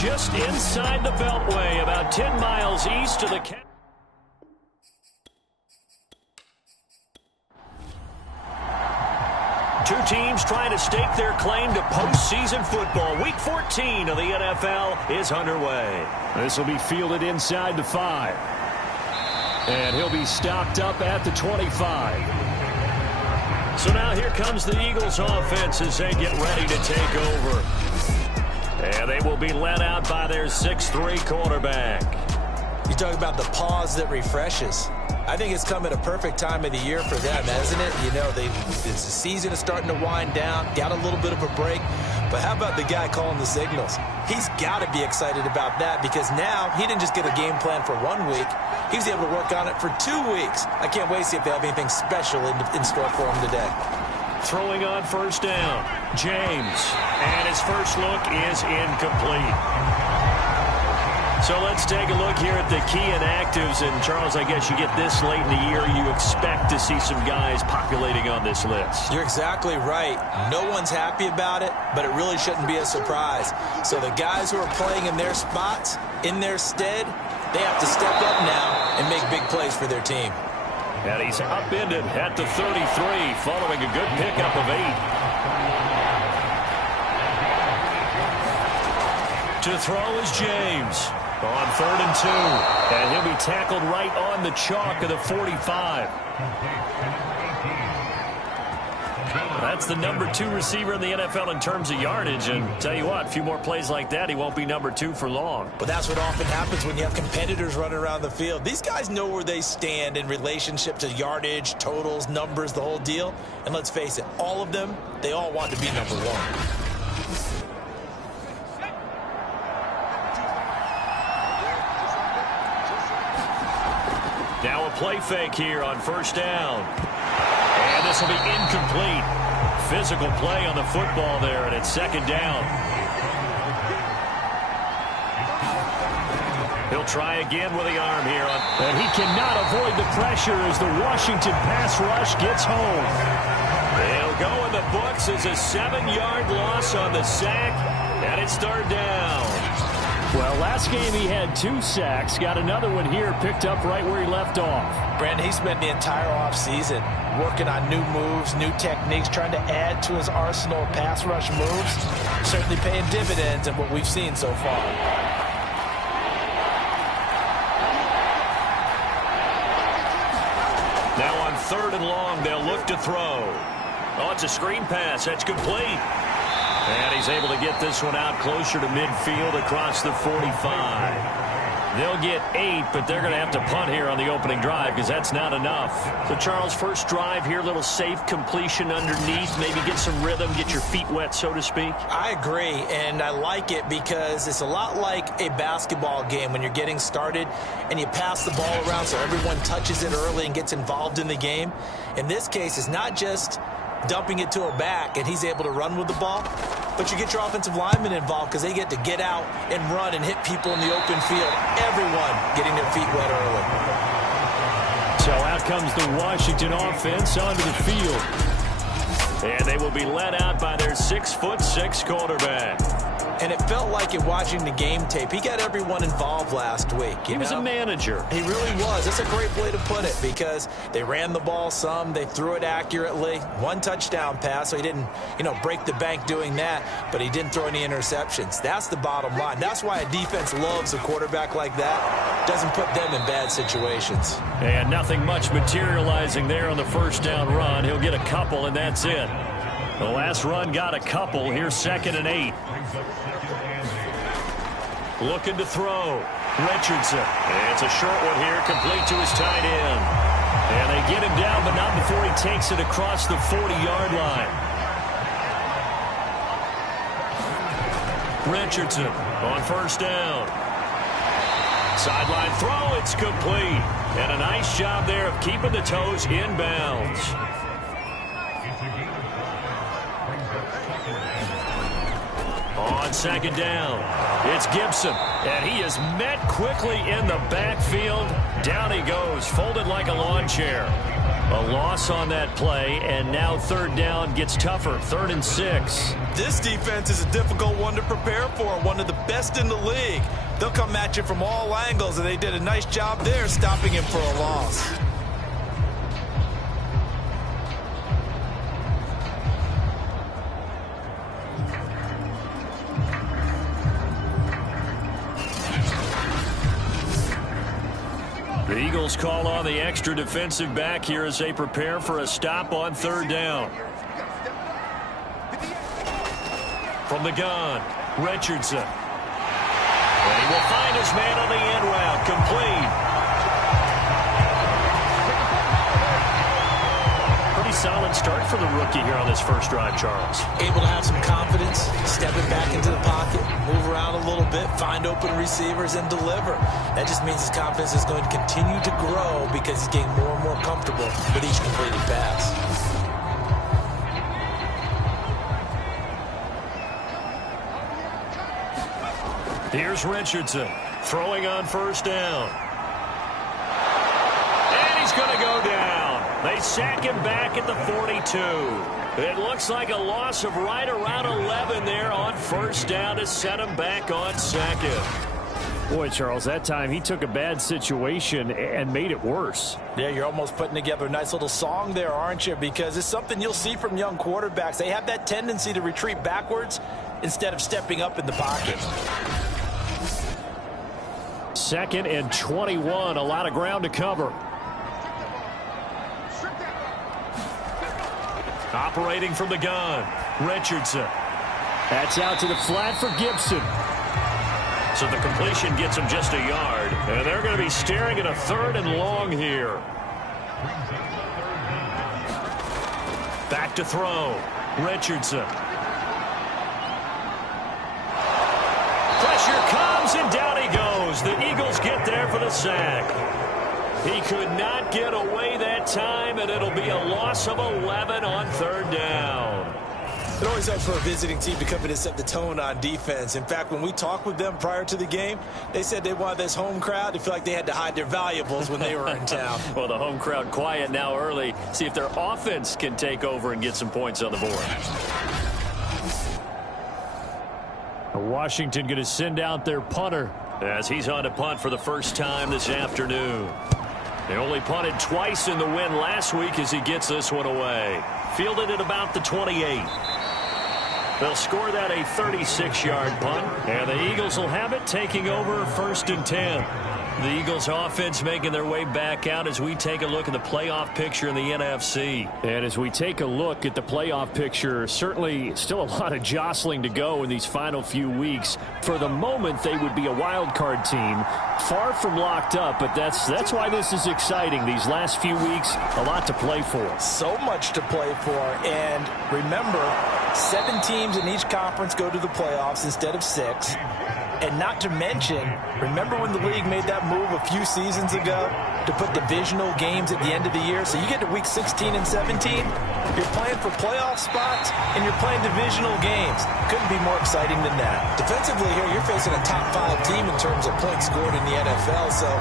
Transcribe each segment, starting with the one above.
just inside the Beltway, about 10 miles east of the cap. Two teams trying to stake their claim to postseason football. Week 14 of the NFL is underway. This will be fielded inside the 5. And he'll be stocked up at the 25. So now here comes the Eagles offense as they get ready to take over. And they will be led out by their 6'3" quarterback. You talk about the pause that refreshes. I think it's come at a perfect time of the year for them, hasn't it? You know, it's the season is starting to wind down, got a little bit of a break. But how about the guy calling the signals? He's got to be excited about that because now he didn't just get a game plan for 1 week. He was able to work on it for 2 weeks. I can't wait to see if they have anything special in store for him today. Throwing on first down, James. And his first look is incomplete. So let's take a look here at the key inactives. And, Charles, I guess you get this late in the year, you expect to see some guys populating on this list. You're exactly right. No one's happy about it, but it really shouldn't be a surprise. So the guys who are playing in their spots, in their stead, they have to step up now and make big plays for their team. And he's upended at the 33 following a good pickup of 8. To throw is James on 3rd and 2. And he'll be tackled right on the chalk of the 45. That's the number 2 receiver in the NFL in terms of yardage. And tell you what, a few more plays like that, he won't be number 2 for long. But that's what often happens when you have competitors running around the field. These guys know where they stand in relationship to yardage, totals, numbers, the whole deal. And let's face it, all of them, they all want to be number 1. Now a play fake here on first down. And this will be incomplete. Physical play on the football there, and it's 2nd down. He'll try again with the arm here. And he cannot avoid the pressure as the Washington pass rush gets home. They'll go in the books as a 7-yard loss on the sack, and it's 3rd down. Well, last game he had 2 sacks. Got another one here, picked up right where he left off. Brandon, he spent the entire offseason working on new moves, new techniques, trying to add to his arsenal of pass rush moves. Certainly paying dividends in what we've seen so far. Now on 3rd and long, they'll look to throw. Oh, it's a screen pass. That's complete. And he's able to get this one out closer to midfield across the 45. They'll get 8, but they're going to have to punt here on the opening drive because that's not enough. So, Charles, first drive here, little safe completion underneath, maybe get some rhythm, get your feet wet, so to speak. I agree, and I like it because it's a lot like a basketball game when you're getting started and you pass the ball around so everyone touches it early and gets involved in the game. In this case, it's not just dumping it to a back and he's able to run with the ball, but you get your offensive linemen involved because they get to get out and run and hit people in the open field. Everyone getting their feet wet early. So out comes the Washington offense onto the field. And they will be led out by their 6'6" quarterback. And it felt like it watching the game tape. He got everyone involved last week. He was a manager. He really was. That's a great way to put it because they ran the ball some. They threw it accurately. 1 touchdown pass, so he didn't, break the bank doing that, but he didn't throw any interceptions. That's the bottom line. That's why a defense loves a quarterback like that. Doesn't put them in bad situations. And nothing much materializing there on the first down run. He'll get a couple, and that's it. The last run got a couple. Here's 2nd and 8. Looking to throw. Richardson. And it's a short one here, complete to his tight end. And they get him down, but not before he takes it across the 40-yard line. Richardson on first down. Sideline throw, it's complete. And a nice job there of keeping the toes in bounds. On 2nd down, it's Gibson, and he is met quickly in the backfield. Down he goes, folded like a lawn chair. A loss on that play, and now third down gets tougher. 3rd and 6. This defense is a difficult one to prepare for, one of the best in the league. They'll come at you from all angles, and they did a nice job there stopping him for a loss. The Eagles call on the extra defensive back here as they prepare for a stop on 3rd down. From the gun, Richardson. And he will find his man on the end route. Complete. Pretty solid start for the rookie here on this first drive, Charles. Able to have some confidence, step it back into the pocket, move around a little bit, find open receivers, and deliver. That just means his confidence is going to continue to grow because he's getting more and more comfortable with each completed pass. Here's Richardson throwing on 1st down. And he's going to go down. They sack him back at the 42. It looks like a loss of right around 11 there on 1st down to set him back on 2nd. Boy, Charles, that time he took a bad situation and made it worse. Yeah, you're almost putting together a nice little song there, aren't you? Because it's something you'll see from young quarterbacks. They have that tendency to retreat backwards instead of stepping up in the pocket. 2nd and 21, a lot of ground to cover. Operating from the gun, Richardson. That's out to the flat for Gibson. So the completion gets him just a yard. And they're going to be staring at a 3rd and long here. Back to throw, Richardson. Pressure comes and down he goes. The Eagles get there for the sack. He could not get away that time, and it'll be a loss of 11 on 3rd down. It always helps for a visiting team to come in and set the tone on defense. In fact, when we talked with them prior to the game, they said they wanted this home crowd to feel like they had to hide their valuables when they were in town. Well, the home crowd quiet now early. See if their offense can take over and get some points on the board. Washington going to send out their punter as he's on to punt for the first time this afternoon. They only punted twice in the win last week as he gets this one away. Fielded at about the 28. They'll score that a 36-yard punt, and the Eagles will have it taking over 1st and 10. The Eagles offense making their way back out as we take a look at the playoff picture in the NFC. And as we take a look at the playoff picture, certainly still a lot of jostling to go in these final few weeks. For the moment, they would be a wild card team, far from locked up, but that's why this is exciting. These last few weeks, a lot to play for. So much to play for, and remember, 7 teams in each conference go to the playoffs instead of 6. And not to mention, remember when the league made that move a few seasons ago to put divisional games at the end of the year? So you get to week 16 and 17, you're playing for playoff spots, and you're playing divisional games. Couldn't be more exciting than that. Defensively here, you're facing a top 5 team in terms of points scored in the NFL. So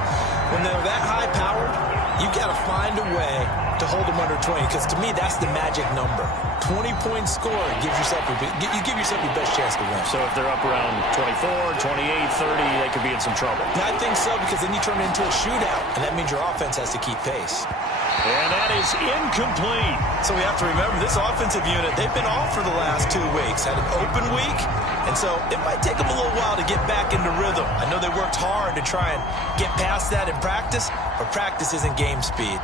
when they're that high-powered, you got to find a way to hold them under 20, because to me, that's the magic number. 20-point score gives yourself you give yourself your best chance to win. So if they're up around 24, 28, 30, they could be in some trouble. I think so, because then you turn it into a shootout, and that means your offense has to keep pace. And that is incomplete. So we have to remember, this offensive unit, they've been off for the last 2 weeks. Had an open week, and so it might take them a little while to get back into rhythm. I know they worked hard to try and get past that in practice, but practice isn't game speed.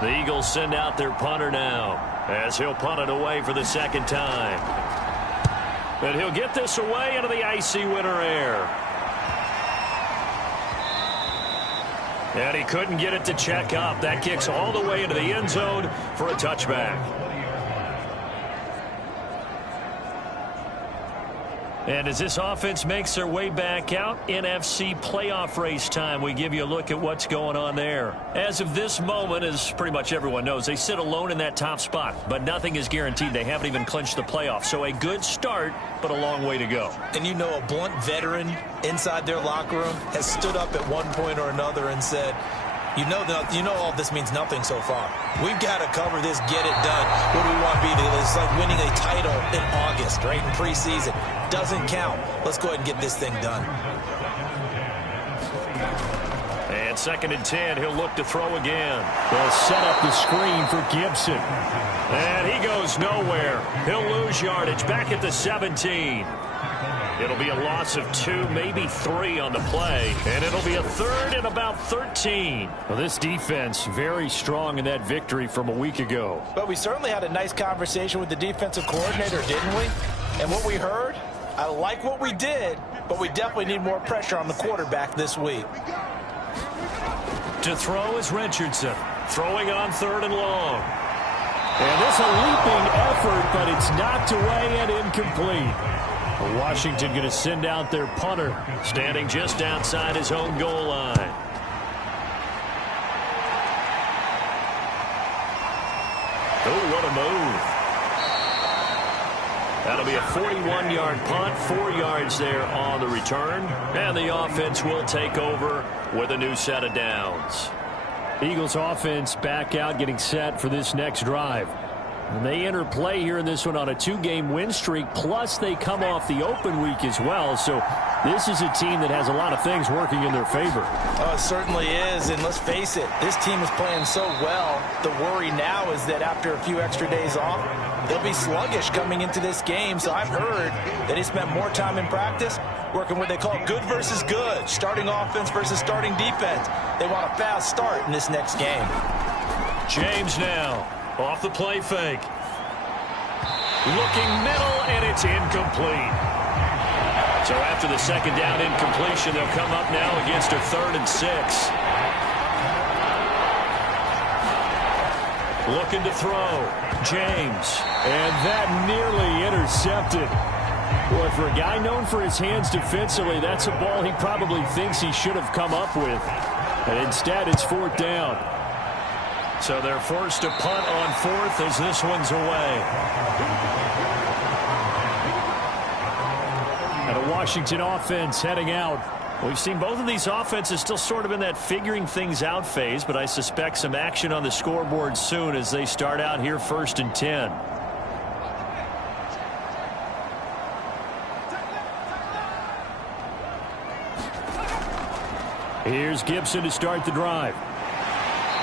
The Eagles send out their punter now as he'll punt it away for the 2nd time. But he'll get this away into the icy winter air. And he couldn't get it to check up. That kicks all the way into the end zone for a touchback. And as this offense makes their way back out, NFC playoff race time, we give you a look at what's going on there. As of this moment, as pretty much everyone knows, they sit alone in that top spot, but nothing is guaranteed. They haven't even clinched the playoffs. So a good start, but a long way to go. And you know, a blunt veteran inside their locker room has stood up at one point or another and said, You know all this means nothing so far. We've got to cover this, get it done. What do we want to be? It's like winning a title in August, right? In preseason. Doesn't count. Let's go ahead and get this thing done. And 2nd and 10, he'll look to throw again. They'll set up the screen for Gibson. And he goes nowhere. He'll lose yardage back at the 17. It'll be a loss of 2, maybe 3 on the play. And it'll be a 3rd and about 13. Well, this defense very strong in that victory from a week ago. But we certainly had a nice conversation with the defensive coordinator, didn't we? And what we heard, I like what we did, but we definitely need more pressure on the quarterback this week. To throw is Richardson. Throwing on 3rd and long. And this a leaping effort, but it's knocked away and incomplete. Washington going to send out their punter, standing just outside his own goal line. Oh, what a move. That'll be a 41-yard punt, 4 yards there on the return. And the offense will take over with a new set of downs. Eagles offense back out, getting set for this next drive. And they enter play here in this one on a 2-game win streak, plus they come off the open week as well. So this is a team that has a lot of things working in their favor. Oh, it certainly is, and let's face it, this team is playing so well. The worry now is that after a few extra days off, they'll be sluggish coming into this game. So I've heard that he spent more time in practice working what they call good versus good, starting offense versus starting defense. They want a fast start in this next game. James now. Off the play fake. Looking middle, and it's incomplete. So after the 2nd down incompletion, they'll come up now against a 3rd and 6. Looking to throw. James. And that nearly intercepted. Boy, for a guy known for his hands defensively, that's a ball he probably thinks he should have come up with. And instead, it's 4th down. So they're forced to punt on 4th as this one's away. And a Washington offense heading out. We've seen both of these offenses still sort of in that figuring things out phase, but I suspect some action on the scoreboard soon as they start out here 1st and 10. Here's Gibson to start the drive.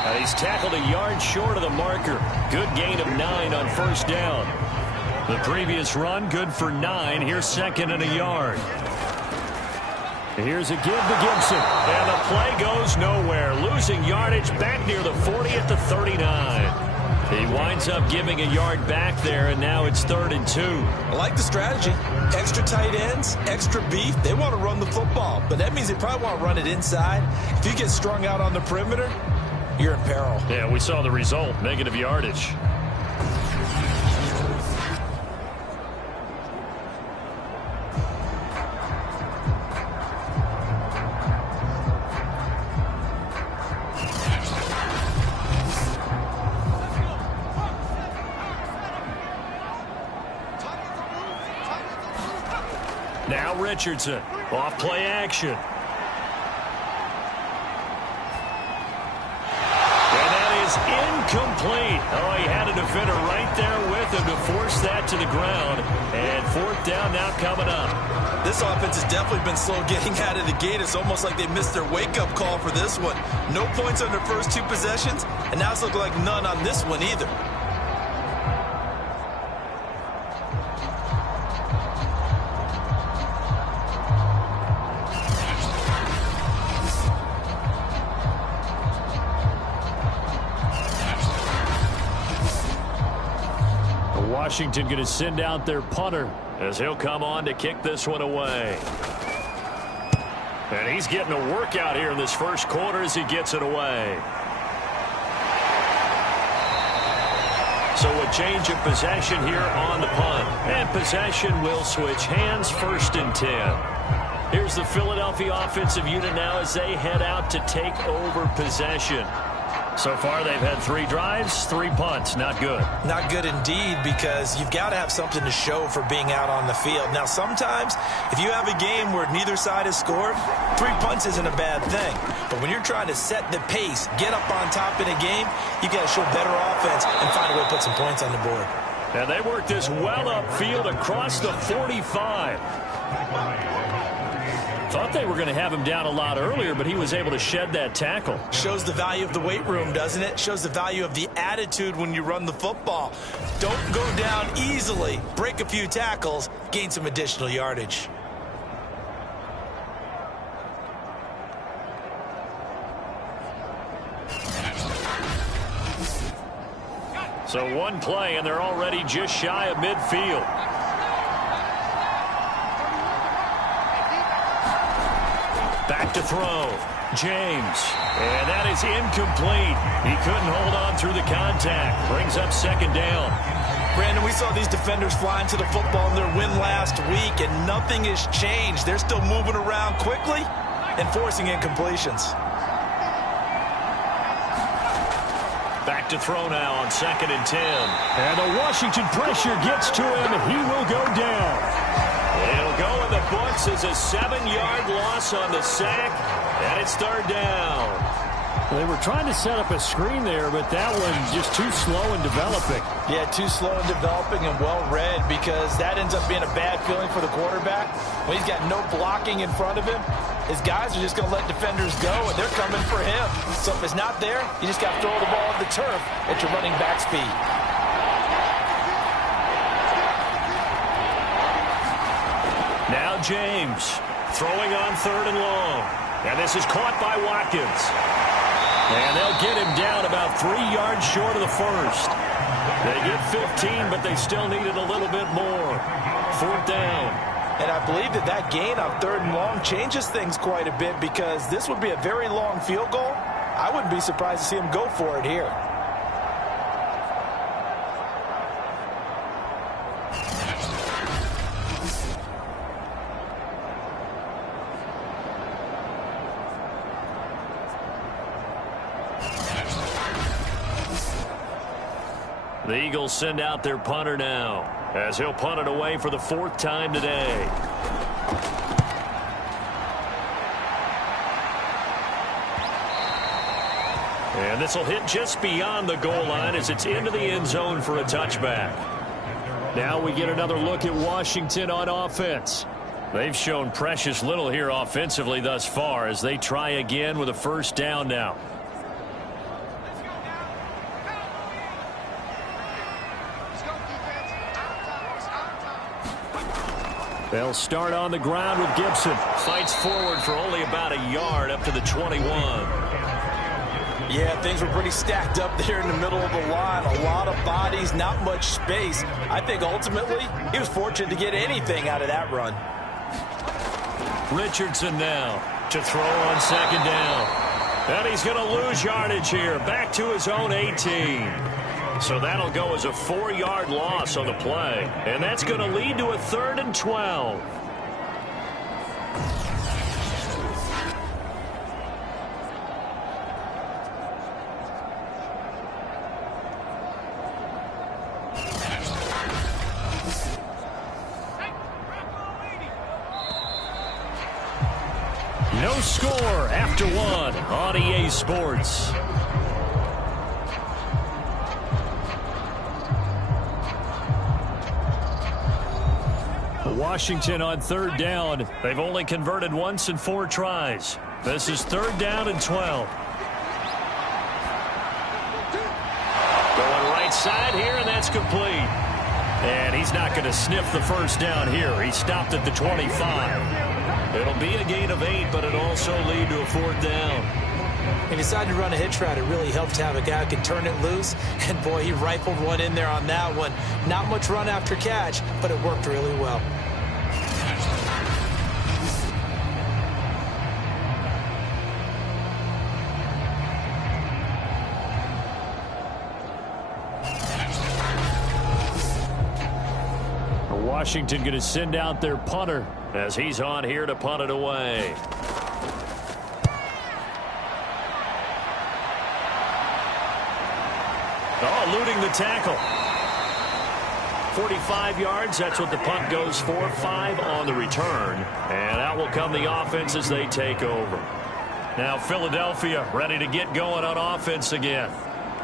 And he's tackled a yard short of the marker. Good gain of 9 on 1st down. The previous run, good for 9. Here's 2nd and a yard. Here's a give to Gibson. And the play goes nowhere. Losing yardage back near the 40 at the 39. He winds up giving a yard back there, and now it's 3rd and 2. I like the strategy. Extra tight ends, extra beef. They want to run the football, but that means they probably want to run it inside. If you get strung out on the perimeter, you're in peril. Yeah, we saw the result, negative yardage. Now Richardson, off play action. Incomplete. Oh, he had a defender right there with him to force that to the ground. And 4th down now coming up. This offense has definitely been slow getting out of the gate. It's almost like they missed their wake-up call for this one. No points on their first 2 possessions, and now it's looking like none on this one either. Washington going to send out their punter as he'll come on to kick this one away. And he's getting a workout here in this first quarter as he gets it away. So a change of possession here on the punt. And possession will switch hands, 1st and 10. Here's the Philadelphia offensive unit now as they head out to take over possession. So far, they've had 3 drives, 3 punts. Not good. Not good indeed, because you've got to have something to show for being out on the field. Now, sometimes, if you have a game where neither side has scored, 3 punts isn't a bad thing. But when you're trying to set the pace, get up on top in a game, you got to show better offense and find a way to put some points on the board. And they work this well upfield across the 45. Thought they were going to have him down a lot earlier, but he was able to shed that tackle. Shows the value of the weight room, doesn't it? Shows the value of the attitude when you run the football. Don't go down easily. Break a few tackles, gain some additional yardage. So one play, and they're already just shy of midfield. Back to throw. James. And that is incomplete. He couldn't hold on through the contact. Brings up 2nd down. Brandon, we saw these defenders flying to the football in their win last week, and nothing has changed. They're still moving around quickly and forcing incompletions. Back to throw now on 2nd and 10. And the Washington pressure gets to him. He will go down. It'll go in the books as a 7-yard loss on the sack, and it's 3rd down. They were trying to set up a screen there, but that one just too slow in developing. Yeah, too slow in developing and well read, because that ends up being a bad feeling for the quarterback. When he's got no blocking in front of him, his guys are just going to let defenders go, and they're coming for him. So if it's not there, you just got to throw the ball at the turf at your running back speed. Now James throwing on 3rd and long. And this is caught by Watkins. And they'll get him down about 3 yards short of the first. They get 15, but they still needed a little bit more. 4th down. And I believe that gain on 3rd and long changes things quite a bit, because this would be a very long field goal. I wouldn't be surprised to see him go for it here. The Eagles send out their punter now, as he'll punt it away for the 4th time today. And this will hit just beyond the goal line as it's into the end zone for a touchback. Now we get another look at Washington on offense. They've shown precious little here offensively thus far as they try again with a 1st down now. They'll start on the ground with Gibson. Fights forward for only about a yard up to the 21. Yeah, things were pretty stacked up there in the middle of the line. A lot of bodies, not much space. I think ultimately he was fortunate to get anything out of that run. Richardson now to throw on 2nd down. And he's going to lose yardage here. Back to his own 18. So that'll go as a 4-yard loss on the play. And that's going to lead to a 3rd and 12. No score after 1 on EA Sports. Washington on 3rd down. They've only converted once in 4 tries. This is 3rd down and 12. Going right side here, and that's complete. And he's not going to sniff the 1st down here. He stopped at the 25. It'll be a gain of 8, but it'll also lead to a 4th down. He decided to run a hitch route. It really helped to have a guy who can turn it loose. And, boy, he rifled one in there on that one. Not much run after catch, but it worked really well. Washington going to send out their punter as he's on here to punt it away. Oh, eluding the tackle. 45 yards, that's what the punt goes for. 5 on the return. And out will come the offense as they take over. Now Philadelphia ready to get going on offense again.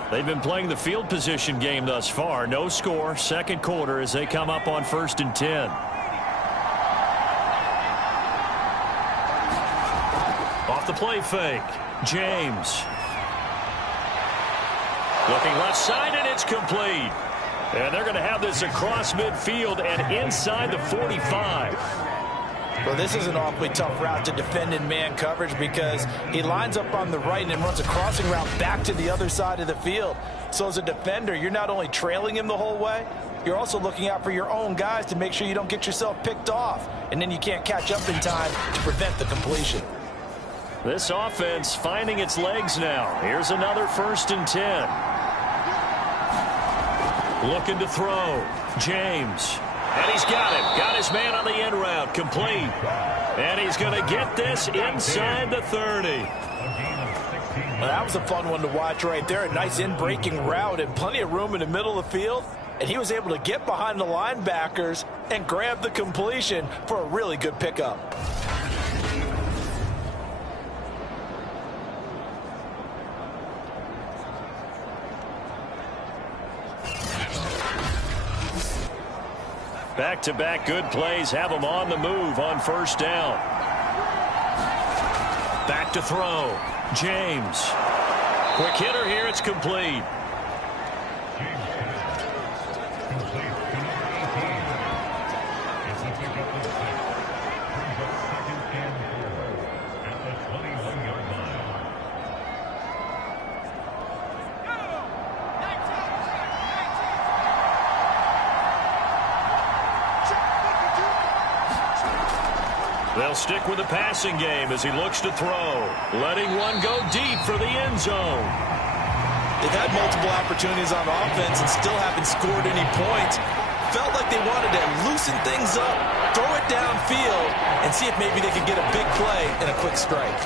They've been playing the field position game thus far. No score, second quarter as they come up on 1st and 10. Off the play fake. James. Looking left side, and it's complete. And they're going to have this across midfield and inside the 45. Well, this is an awfully tough route to defend in man coverage because he lines up on the right and then runs a crossing route back to the other side of the field. So as a defender, you're not only trailing him the whole way, you're also looking out for your own guys to make sure you don't get yourself picked off. And then you can't catch up in time to prevent the completion. This offense finding its legs now. Here's another 1st and 10. Looking to throw. James. And he's got him. Got his man on the end route. Complete. And he's going to get this inside the 30. Well, that was a fun one to watch right there. A nice in-breaking route and plenty of room in the middle of the field. And he was able to get behind the linebackers and grab the completion for a really good pickup. Back-to-back good plays have them on the move on 1st down. Back to throw. James. Quick hitter here. It's complete. They'll stick with the passing game as he looks to throw. Letting one go deep for the end zone. They've had multiple opportunities on offense and still haven't scored any points. Felt like they wanted to loosen things up, throw it downfield, and see if maybe they could get a big play and a quick strike.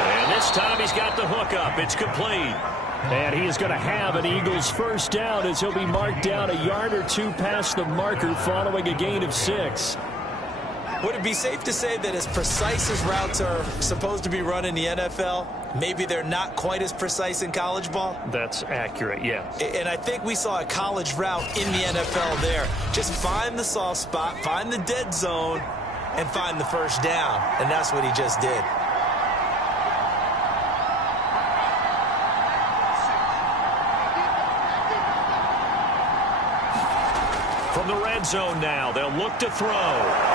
And this time he's got the hook up. It's complete. And he is going to have an Eagles 1st down as he'll be marked down a yard or 2 past the marker following a gain of 6. Would it be safe to say that as precise as routes are supposed to be run in the NFL, maybe they're not quite as precise in college ball? That's accurate, yeah. And I think we saw a college route in the NFL there. Just find the soft spot, find the dead zone, and find the 1st down. And that's what he just did. From the red zone now, they'll look to throw.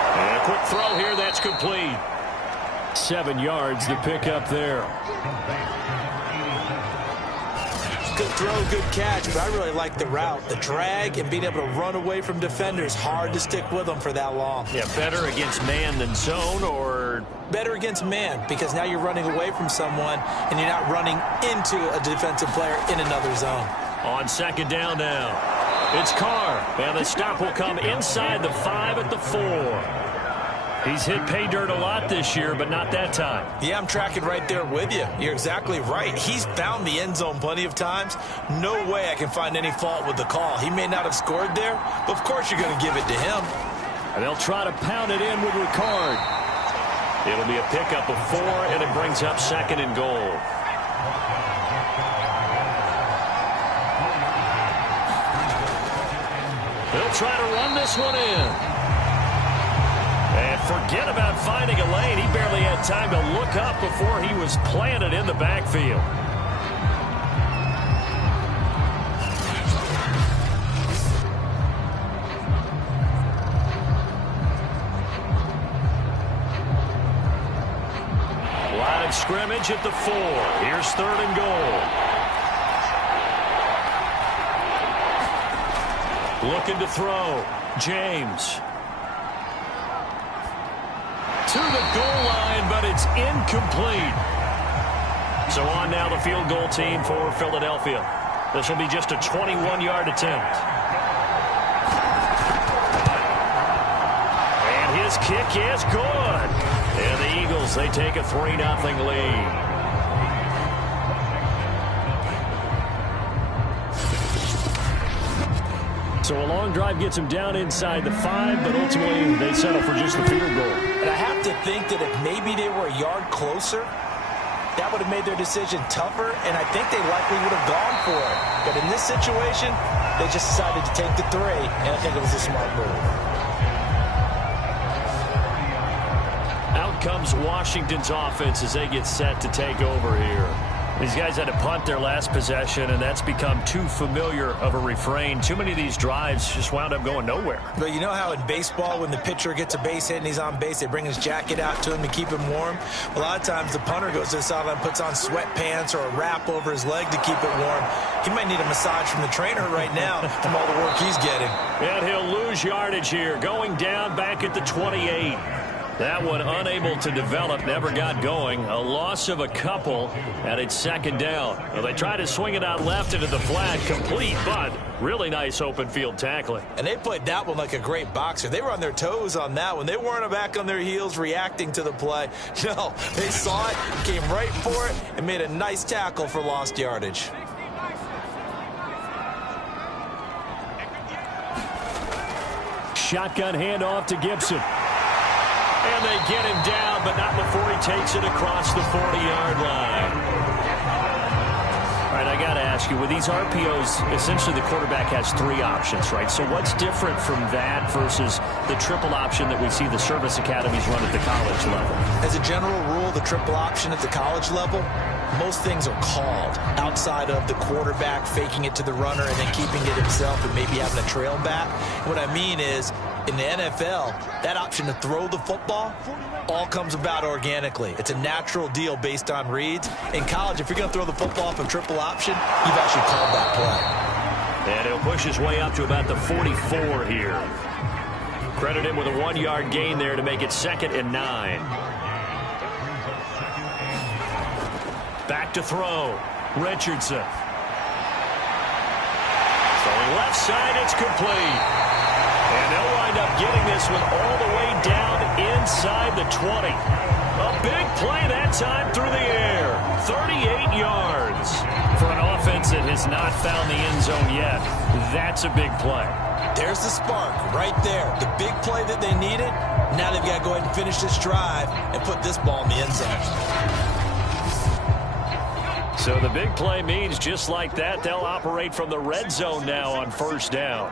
And a quick throw here, that's complete. 7 yards to pick up there. Good throw, good catch, but I really like the route. The drag and being able to run away from defenders, hard to stick with them for that long. Yeah, better against man than zone, or? Better against man, because now you're running away from someone and you're not running into a defensive player in another zone. On 2nd down now. It's Carr, and the stop will come inside the 5 at the 4. He's hit pay dirt a lot this year, but not that time. Yeah, I'm tracking right there with you. You're exactly right. He's found the end zone plenty of times. No way I can find any fault with the call. He may not have scored there, but of course you're going to give it to him. And they'll try to pound it in with Ricard. It'll be a pickup of 4, and it brings up 2nd and goal. They'll try to run this one in. And forget about finding a lane. He barely had time to look up before he was planted in the backfield. Line of scrimmage at the 4. Here's 3rd and goal. Looking to throw. James. To the goal line, but it's incomplete. So on now the field goal team for Philadelphia. This will be just a 21-yard attempt. And his kick is good. And the Eagles, they take a 3-0 lead. So a long drive gets them down inside the 5, but ultimately they settle for just the field goal. And I have to think that if maybe they were a yard closer, that would have made their decision tougher, and I think they likely would have gone for it. But in this situation, they just decided to take the 3, and I think it was a smart move. Out comes Washington's offense as they get set to take over here. These guys had to punt their last possession, and that's become too familiar of a refrain. Too many of these drives just wound up going nowhere. But you know how in baseball, when the pitcher gets a base hit and he's on base, they bring his jacket out to him to keep him warm? A lot of times the punter goes to the sideline, puts on sweatpants or a wrap over his leg to keep it warm. He might need a massage from the trainer right now from all the work he's getting. And he'll lose yardage here, going down back at the 28. That one unable to develop, never got going. A loss of a couple, and it's second down. Well, they try to swing it out left into the flat, complete, but really nice open field tackling. And they played that one like a great boxer. They were on their toes on that one. They weren't back on their heels reacting to the play. No, they saw it, came right for it, and made a nice tackle for lost yardage. Shotgun handoff to Gibson. And they get him down, but not before he takes it across the 40-yard line. All right, I got to ask you, with these RPOs, essentially the quarterback has 3 options, right? So what's different from that versus the triple option that we see the service academies run at the college level? As a general rule, the triple option at the college level, most things are called outside of the quarterback faking it to the runner and then keeping it himself and maybe having a trail back. What I mean is, in the NFL, that option to throw the football all comes about organically. It's a natural deal based on reads. In college, if you're going to throw the football off a triple option, you've actually called that play. And he'll push his way up to about the 44 here. Credit him with a 1-yard gain there to make it 2nd and 9. Back to throw. Richardson. Throwing left side, it's complete. And they'll wind up getting this one all the way down inside the 20. A big play that time through the air. 38 yards. For an offense that has not found the end zone yet, that's a big play. There's the spark right there. The big play that they needed. Now they've got to go ahead and finish this drive and put this ball in the end zone. So the big play means just like that, they'll operate from the red zone now on 1st down.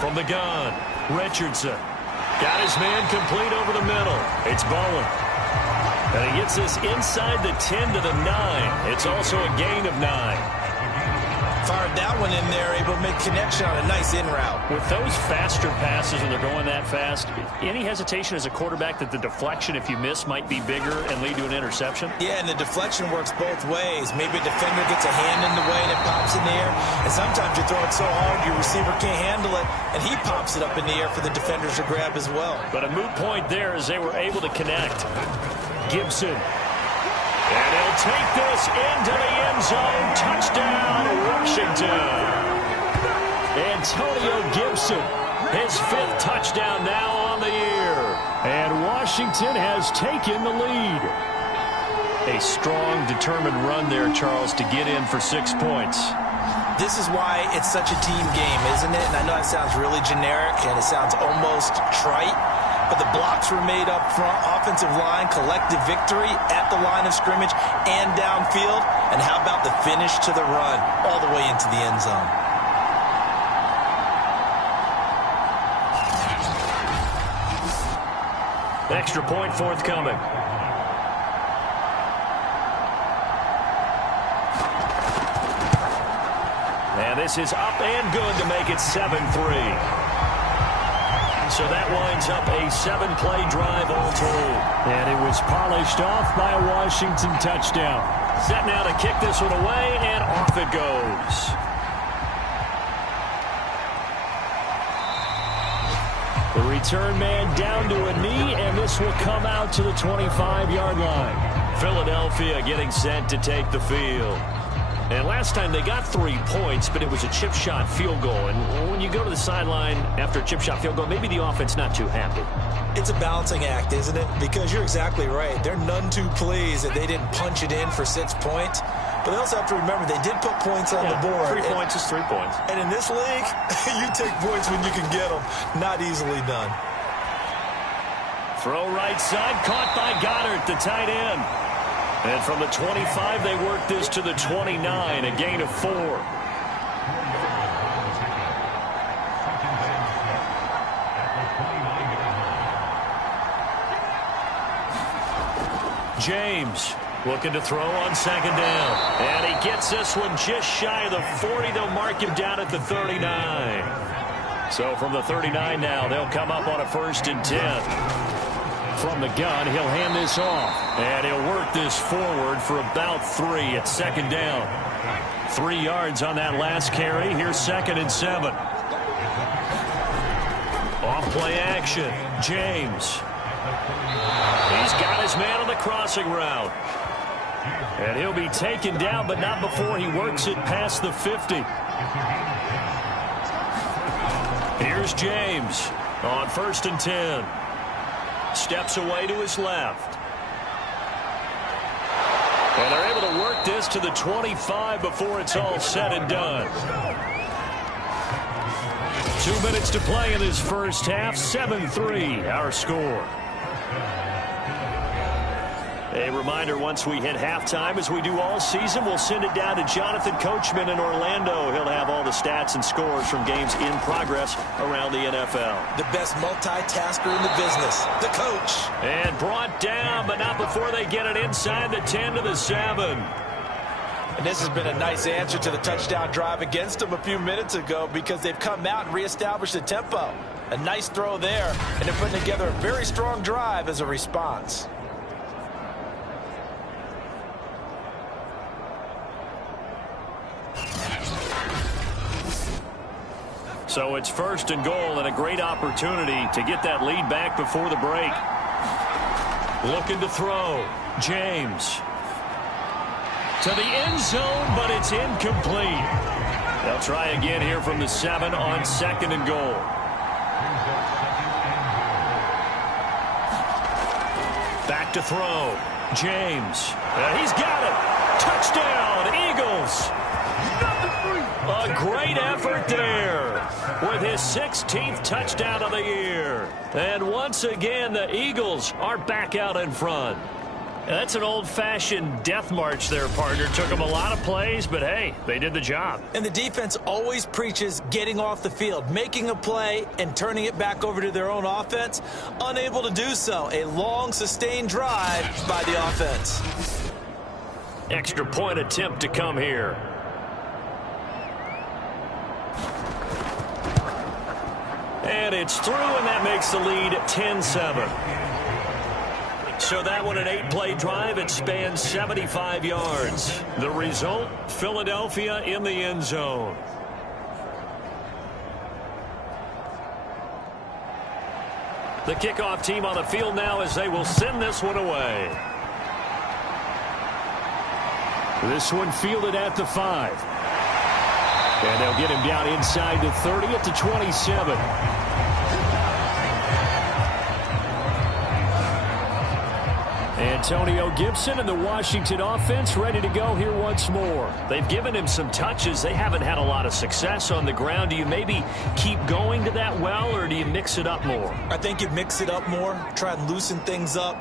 From the gun, Richardson. Got his man complete over the middle. It's Bowen. And he gets this inside the 10 to the 9. It's also a gain of 9. Fired that one in there, able to make connection on a nice in route. With those faster passes when they're going that fast, any hesitation as a quarterback that the deflection, if you miss, might be bigger and lead to an interception? Yeah, and the deflection works both ways. Maybe a defender gets a hand in the way and it pops in the air. And sometimes you throw it so hard your receiver can't handle it, and he pops it up in the air for the defenders to grab as well. But a moot point there as they were able to connect. Gibson. And he'll take this into the end zone. Touchdown, Washington. Antonio Gibson, his 5th touchdown now on the year. And Washington has taken the lead. A strong, determined run there, Charles, to get in for 6 points. This is why it's such a team game, isn't it? And I know that sounds really generic and it sounds almost trite. But the blocks were made up front, offensive line, collective victory at the line of scrimmage and downfield. And how about the finish to the run all the way into the end zone? Extra point forthcoming. And this is up and good to make it 7-3. So that winds up a 7-play drive all told. And it was polished off by a Washington touchdown. Set now to kick this one away, and off it goes. The return man down to a knee, and this will come out to the 25-yard line. Philadelphia getting set to take the field. And last time they got 3 points, but it was a chip shot field goal. And when you go to the sideline after a chip shot field goal, maybe the offense not too happy. It's a balancing act, isn't it? Because you're exactly right. They're none too pleased that they didn't punch it in for 6 points. But they also have to remember they did put points on the board. 3 points is 3 points. And in this league, you take points when you can get them. Not easily done. Throw right side, caught by Goddard, the tight end. And from the 25, they work this to the 29, a gain of 4. James looking to throw on second down. And he gets this one just shy of the 40. They'll mark him down at the 39. So from the 39 now, they'll come up on a 1st and 10. From the gun, he'll hand this off. And he'll work this forward for about 3 at second down. 3 yards on that last carry. Here's 2nd and 7. Off play action. James. He's got his man on the crossing route. And he'll be taken down, but not before he works it past the 50. Here's James on 1st and 10. Steps away to his left. And they're able to work this to the 25 before it's all said and done. 2 minutes to play in this first half. 7-3 our score. A reminder, once we hit halftime, as we do all season, we'll send it down to Jonathan Coachman in Orlando. He'll have all the stats and scores from games in progress around the NFL. The best multitasker in the business, the coach. And brought down, but not before they get it inside the 10 to the 7. And this has been a nice answer to the touchdown drive against them a few minutes ago because they've come out and reestablished the tempo. A nice throw there, and they're putting together a very strong drive as a response. So it's 1st and goal and a great opportunity to get that lead back before the break. Looking to throw. James. To the end zone, but it's incomplete. They'll try again here from the 7 on 2nd and goal. Back to throw. James. He's got it. Touchdown, Eagles. A great effort there with his 16th touchdown of the year. And once again, the Eagles are back out in front. That's an old-fashioned death march there, partner. Took them a lot of plays, but hey, they did the job. And the defense always preaches getting off the field, making a play, and turning it back over to their own offense. Unable to do so. A long, sustained drive by the offense. Extra point attempt to come here. And it's through, and that makes the lead 10-7. So that one, an 8-play drive. It spans 75 yards. The result, Philadelphia in the end zone. The kickoff team on the field now as they will send this one away. This one fielded at the 5. And they'll get him down inside the 30 at the 27. Antonio Gibson and the Washington offense ready to go here once more. They've given him some touches. They haven't had a lot of success on the ground. Do you maybe keep going to that well, or do you mix it up more? I think you mix it up more, try and loosen things up.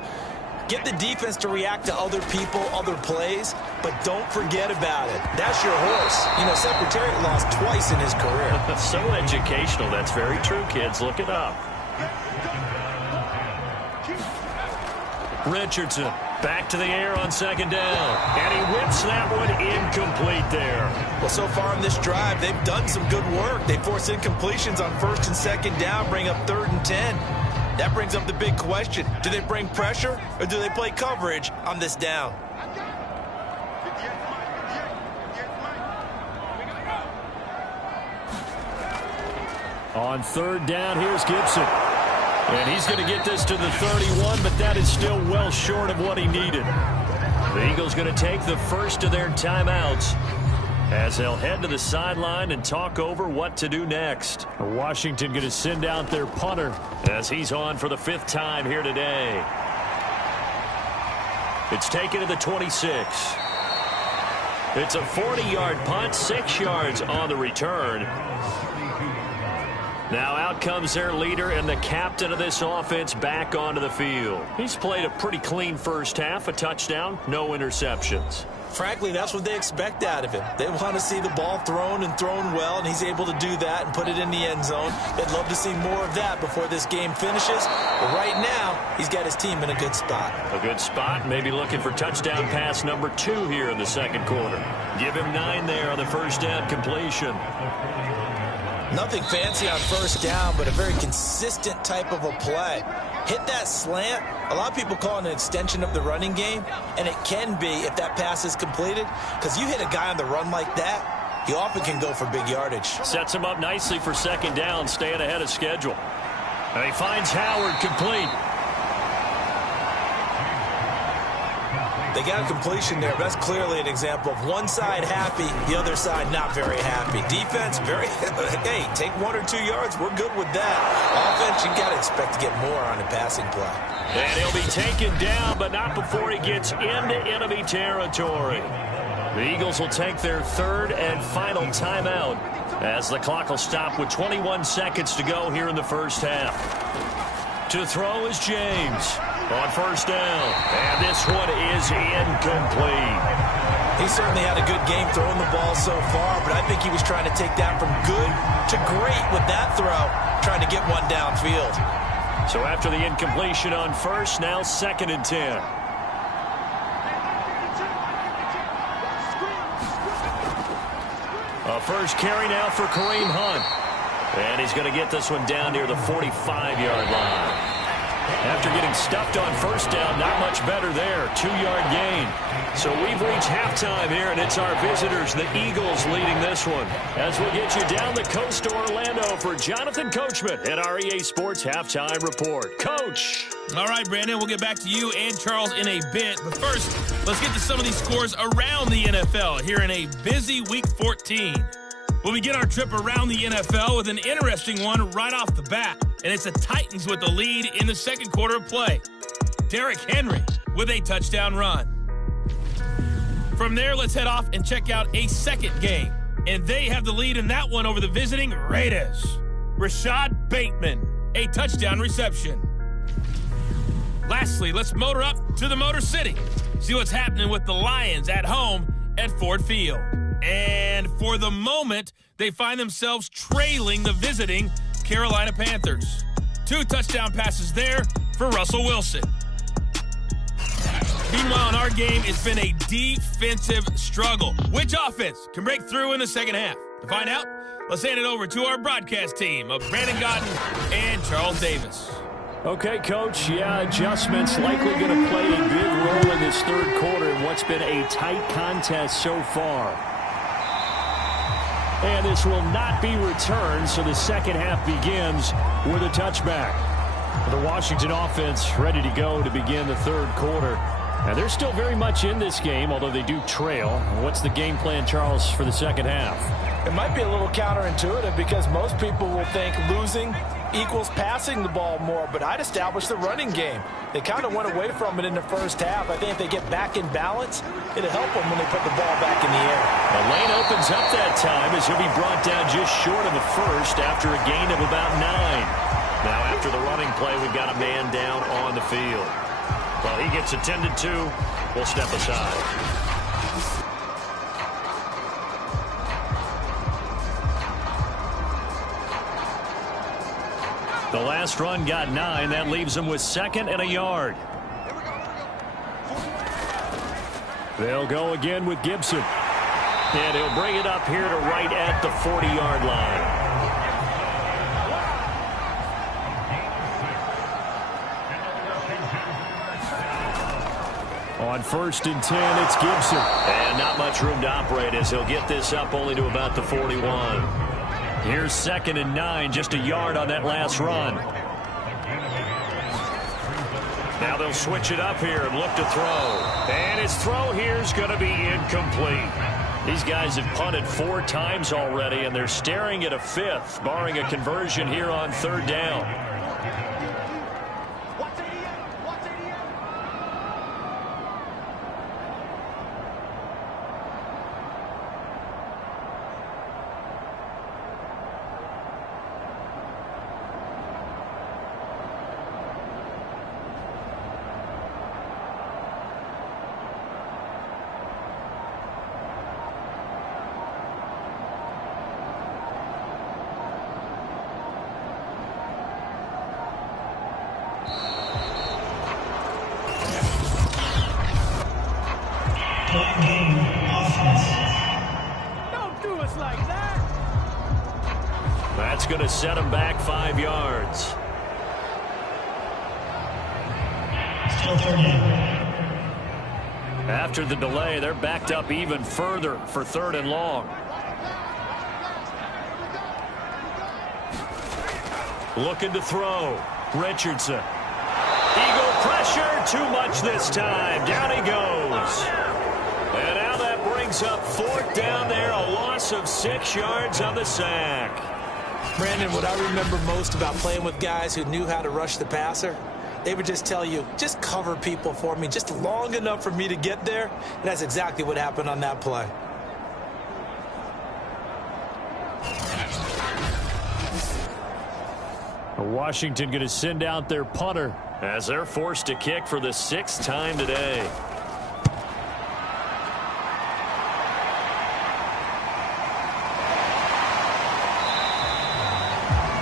Get the defense to react to other people, other plays, but don't forget about it. That's your horse. You know, Secretariat lost twice in his career. So educational. That's very true, kids. Look it up. Richardson back to the air on 2nd down. And he whips that one incomplete there. Well, so far in this drive, they've done some good work. They force incompletions on 1st and 2nd down, bring up 3rd and 10. That brings up the big question. Do they bring pressure or do they play coverage on this down? On 3rd down, here's Gibson. And he's going to get this to the 31, but that is still well short of what he needed. The Eagles going to take the first of their timeouts as they'll head to the sideline and talk over what to do next. Washington going to send out their punter as he's on for the 5th time here today. It's taken to the 26. It's a 40-yard punt, 6 yards on the return. Now out comes their leader and the captain of this offense back onto the field. He's played a pretty clean first half, a touchdown, no interceptions. Frankly, that's what they expect out of him. They want to see the ball thrown and thrown well, and he's able to do that and put it in the end zone. They'd love to see more of that before this game finishes. But right now, he's got his team in a good spot. A good spot, maybe looking for touchdown pass number 2 here in the second quarter. Give him 9 there on the first down completion. Nothing fancy on first down, but a very consistent type of a play. Hit that slant. A lot of people call it an extension of the running game, and it can be if that pass is completed, because you hit a guy on the run like that, he often can go for big yardage. Sets him up nicely for second down, staying ahead of schedule. And he finds Howard complete. They got a completion there. That's clearly an example of one side happy, the other side not very happy. Defense, very, hey, take 1 or 2 yards. We're good with that. Offense, you got to expect to get more on a passing play. And he'll be taken down, but not before he gets into enemy territory. The Eagles will take their third and final timeout as the clock will stop with 21 seconds to go here in the first half. To throw is James on first down, and this one is incomplete. He certainly had a good game throwing the ball so far, but I think he was trying to take that from good to great with that throw, trying to get one downfield. So after the incompletion on first, now 2nd and 10. A first carry now for Kareem Hunt. And he's going to get this one down near the 45-yard line. After getting stuffed on first down, not much better there. 2-yard gain. So we've reached halftime here, and it's our visitors, the Eagles, leading this one. As we'll get you down the coast to Orlando for Jonathan Coachman at our EA Sports Halftime Report. Coach. All right, Brandon, we'll get back to you and Charles in a bit. But first, let's get to some of these scores around the NFL here in a busy Week 14. We'll begin our trip around the NFL with an interesting one right off the bat, and it's the Titans with the lead in the second quarter of play. Derrick Henry with a touchdown run. From there, let's head off and check out a second game, and they have the lead in that one over the visiting Raiders. Rashad Bateman, a touchdown reception. Lastly, let's motor up to the Motor City, see what's happening with the Lions at home at Ford Field. And for the moment, they find themselves trailing the visiting Carolina Panthers. 2 touchdown passes there for Russell Wilson. Meanwhile, in our game, it's been a defensive struggle. Which offense can break through in the second half? To find out, let's hand it over to our broadcast team of Brandon Godden and Charles Davis. Okay, Coach. Yeah, adjustments likely going to play a big role in this third quarter in what's been a tight contest so far. And this will not be returned, so the second half begins with a touchback. The Washington offense ready to go to begin the third quarter. And they're still very much in this game, although they do trail. What's the game plan, Charles, for the second half? It might be a little counterintuitive because most people will think losing equals passing the ball more, but I'd establish the running game. They kind of went away from it in the first half. I think if they get back in balance, it'll help them when they put the ball back in the air. The lane opens up that time as he'll be brought down just short of a first after a gain of about 9. Now after the running play, we've got a man down on the field. Well, he gets attended to. We'll step aside. The last run got 9. That leaves him with 2nd and a yard. They'll go again with Gibson. And he'll bring it up here to right at the 40-yard line. On 1st and 10, it's Gibson. And not much room to operate as he'll get this up only to about the 41. Here's 2nd and 9, just a yard on that last run. Now they'll switch it up here and look to throw. And his throw here is going to be incomplete. These guys have punted 4 times already, and they're staring at a 5th, barring a conversion here on 3rd down. going to set him back 5 yards. Still third down. After the delay, they're backed up even further for 3rd and long. Looking to throw. Richardson. Eagle pressure, too much this time. Down he goes. And now that brings up 4th down there, a loss of 6 yards on the sack. Brandon, what I remember most about playing with guys who knew how to rush the passer, they would just tell you, just cover people for me, just long enough for me to get there. And that's exactly what happened on that play. Washington going to send out their punter as they're forced to kick for the 6th time today.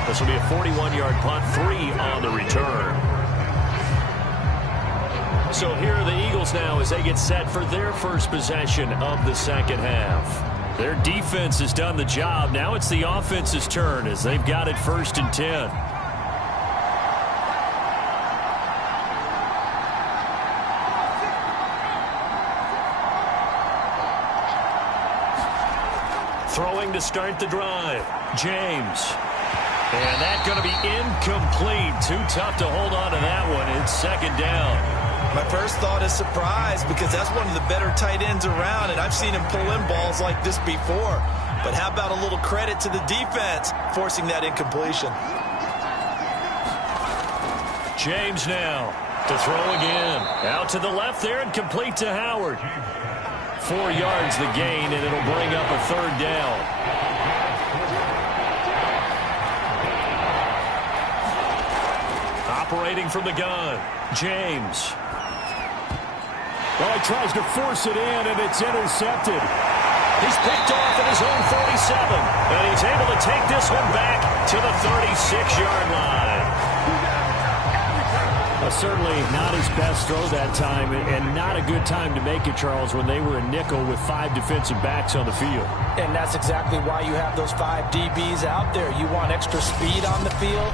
This will be a 41-yard punt, 3 on the return. So here are the Eagles now as they get set for their first possession of the second half. Their defense has done the job. Now it's the offense's turn as they've got it 1st and 10. Throwing to start the drive. James. And that's going to be incomplete. Too tough to hold on to that one. It's 2nd down. My first thought is surprise because that's one of the better tight ends around, and I've seen him pull in balls like this before. But how about a little credit to the defense forcing that incompletion? James now to throw again. Out to the left there and complete to Howard. 4 yards the gain, and it'll bring up a 3rd down. Operating from the gun, James. Well, he tries to force it in, and it's intercepted. He's picked off at his own 47, and he's able to take this one back to the 36-yard line. Well, certainly not his best throw that time, and not a good time to make it, Charles, when they were a nickel with 5 defensive backs on the field. And that's exactly why you have those 5 DBs out there. You want extra speed on the field,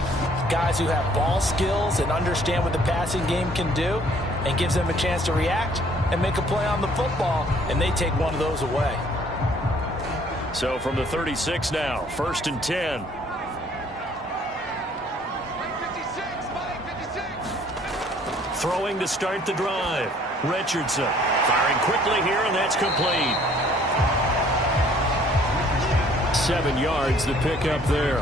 guys who have ball skills and understand what the passing game can do, and gives them a chance to react and make a play on the football, and they take one of those away. So from the 36 now, 1st and 10. Throwing to start the drive. Richardson firing quickly here, and that's complete. 7 yards to pick up there.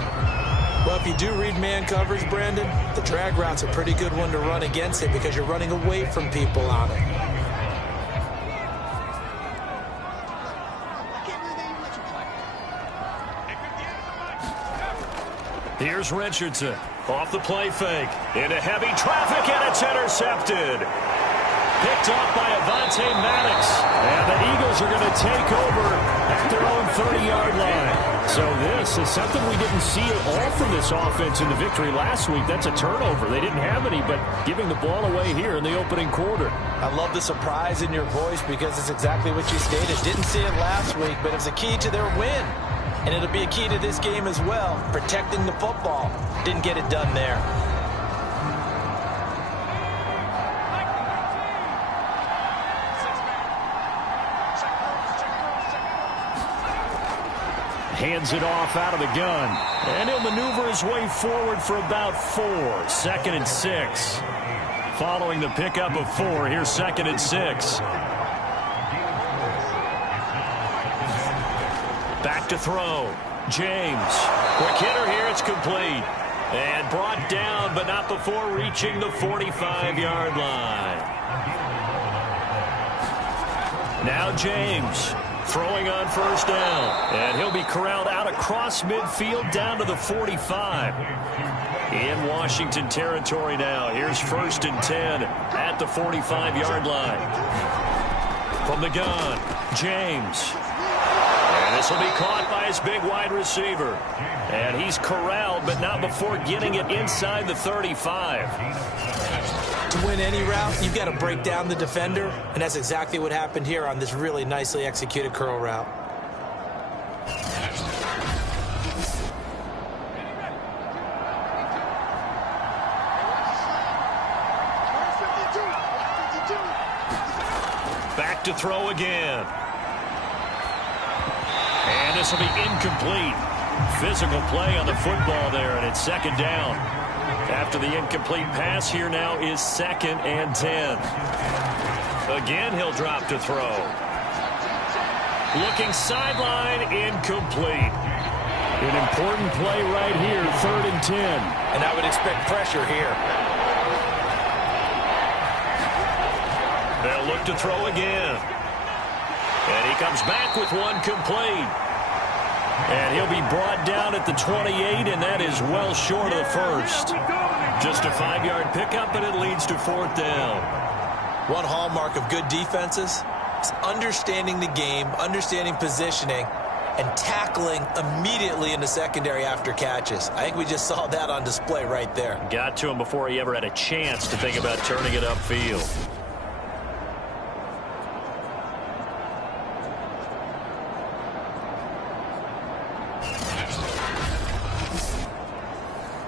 Well, if you do read man coverage, Brandon, the drag route's a pretty good one to run against it because you're running away from people on it. Here's Richardson off the play fake into heavy traffic, and it's intercepted. Picked off by Avonte Maddox, and the Eagles are going to take over at their own 30-yard line. So this is something we didn't see at all from this offense in the victory last week. That's a turnover. They didn't have any, but giving the ball away here in the opening quarter. I love the surprise in your voice because it's exactly what you stated. Didn't see it last week, but it was a key to their win. And it'll be a key to this game as well, protecting the football. Didn't get it done there. Hands it off out of the gun. And he'll maneuver his way forward for about 4. 2nd and 6. Following the pickup of 4, here's 2nd and 6. Back to throw. James. Quick hitter here. It's complete. And brought down, but not before reaching the 45-yard line. Now James throwing on 1st down. And he'll be corralled out across midfield down to the 45. In Washington territory now. Here's 1st and 10 at the 45-yard line. From the gun, James. And this will be caught by his big wide receiver. And he's corralled, but not before getting it inside the 35. To win any route, you've got to break down the defender, and that's exactly what happened here on this really nicely executed curl route. Back to throw again. And this will be incomplete. Physical play on the football there, and it's second down. After the incomplete pass, here now is 2nd and 10. Again, he'll drop to throw. Looking sideline, incomplete. An important play right here, 3rd and 10. And I would expect pressure here. They'll look to throw again. And he comes back with one complete. And he'll be brought down at the 28, and that is well short of the first. Just a 5-yard pickup, and it leads to 4th down. One hallmark of good defenses is understanding the game, understanding positioning, and tackling immediately in the secondary after catches. I think we just saw that on display right there. Got to him before he ever had a chance to think about turning it upfield.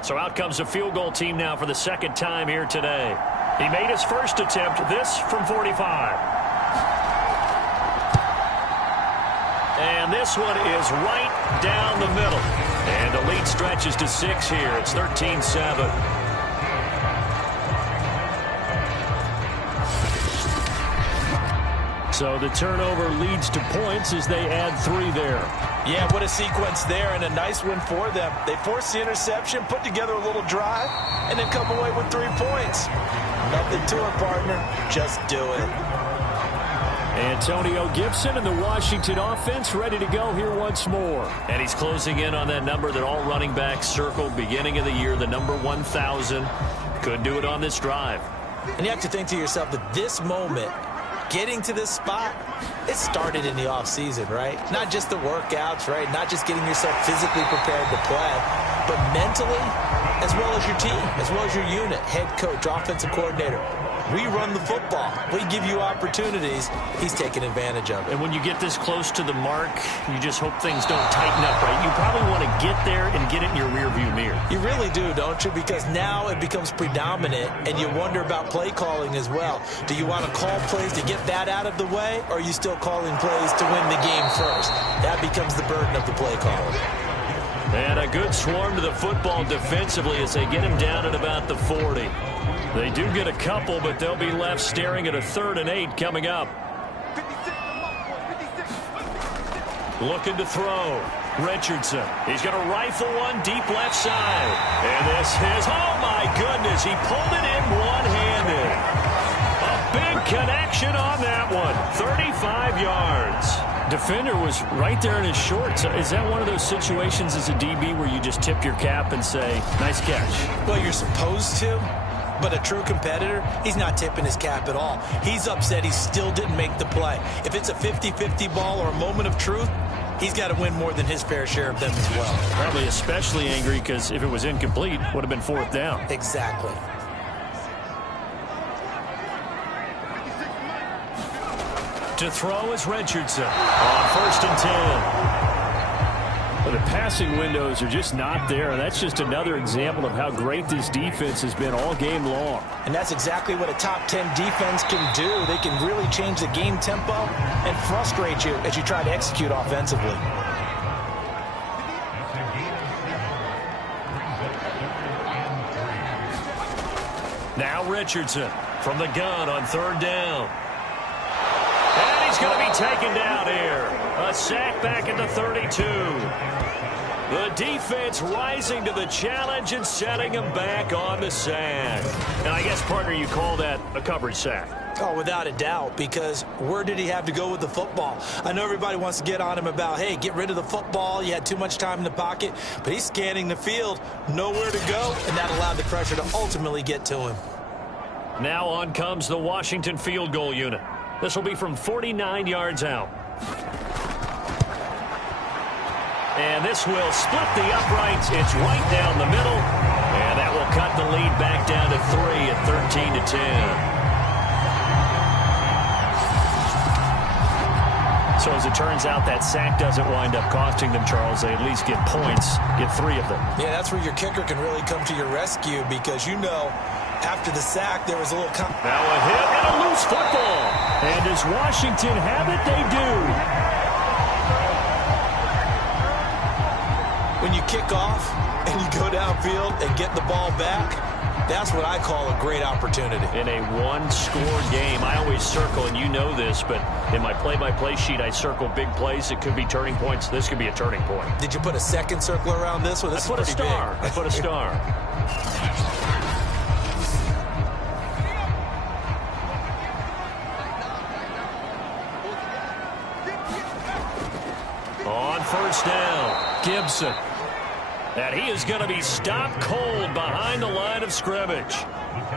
So out comes the field goal team now for the 2nd time here today. He made his first attempt, this from 45. And this one is right down the middle. And the lead stretches to 6 here. It's 13-7. So the turnover leads to points as they add 3 there. Yeah, what a sequence there, and a nice one for them. They forced the interception, put together a little drive, and then come away with 3 points. Nothing to it, partner. Just do it. Antonio Gibson and the Washington offense ready to go here once more. And he's closing in on that number that all running backs circled beginning of the year, the number 1,000. Could do it on this drive. And you have to think to yourself that this moment, getting to this spot, it started in the offseason, right? Not just the workouts, right? Not just getting yourself physically prepared to play, but mentally, as well as your team, as well as your unit, head coach, offensive coordinator. We run the football. We give you opportunities. He's taking advantage of it. And when you get this close to the mark, you just hope things don't tighten up, right? You probably want to get there and get it in your rearview mirror. You really do, don't you? Because now it becomes predominant, and you wonder about play calling as well. Do you want to call plays to get that out of the way, or are you still calling plays to win the game first? That becomes the burden of the play caller. And a good swarm to the football defensively as they get him down at about the 40. They do get a couple, but they'll be left staring at a 3rd and 8 coming up. Looking to throw. Richardson. He's going to rifle one deep left side. And this is, oh my goodness, he pulled it in one-handed. A big connection on that one. 35 yards. Defender was right there in his shorts. Is that one of those situations as a DB where you just tip your cap and say, nice catch? Well, you're supposed to. But a true competitor, he's not tipping his cap at all. He's upset he still didn't make the play. If it's a 50-50 ball or a moment of truth, he's got to win more than his fair share of them as well. Probably especially angry because if it was incomplete, it would have been 4th down. Exactly. To throw is Richardson on 1st and 10. Well, the passing windows are just not there, and that's just another example of how great this defense has been all game long. And that's exactly what a top 10 defense can do. They can really change the game tempo and frustrate you as you try to execute offensively. Now Richardson from the gun on 3rd down. And he's going to be taken down here. A sack back at the 32. The defense rising to the challenge and setting him back on the sack. And I guess, partner, you call that a coverage sack. Oh, without a doubt, because where did he have to go with the football? I know everybody wants to get on him about, hey, get rid of the football. You had too much time in the pocket. But he's scanning the field, nowhere to go, and that allowed the pressure to ultimately get to him. Now on comes the Washington field goal unit. This will be from 49 yards out. And this will split the uprights. It's right down the middle. And that will cut the lead back down to 3 at 13-10. So as it turns out, that sack doesn't wind up costing them, Charles. They at least get points, get 3 of them. Yeah, that's where your kicker can really come to your rescue because you know After the sack, there was a little... Now a hit and a loose football. And does Washington have it? They do. When you kick off and you go downfield and get the ball back, that's what I call a great opportunity. In a one-score game, I always circle, and you know this, but in my play-by-play sheet, I circle big plays. It could be turning points. This could be a turning point. Did you put a second circle around this one? This I put a star. Big. I put a star. On first down, Gibson. And he is going to be stopped cold behind the line of scrimmage.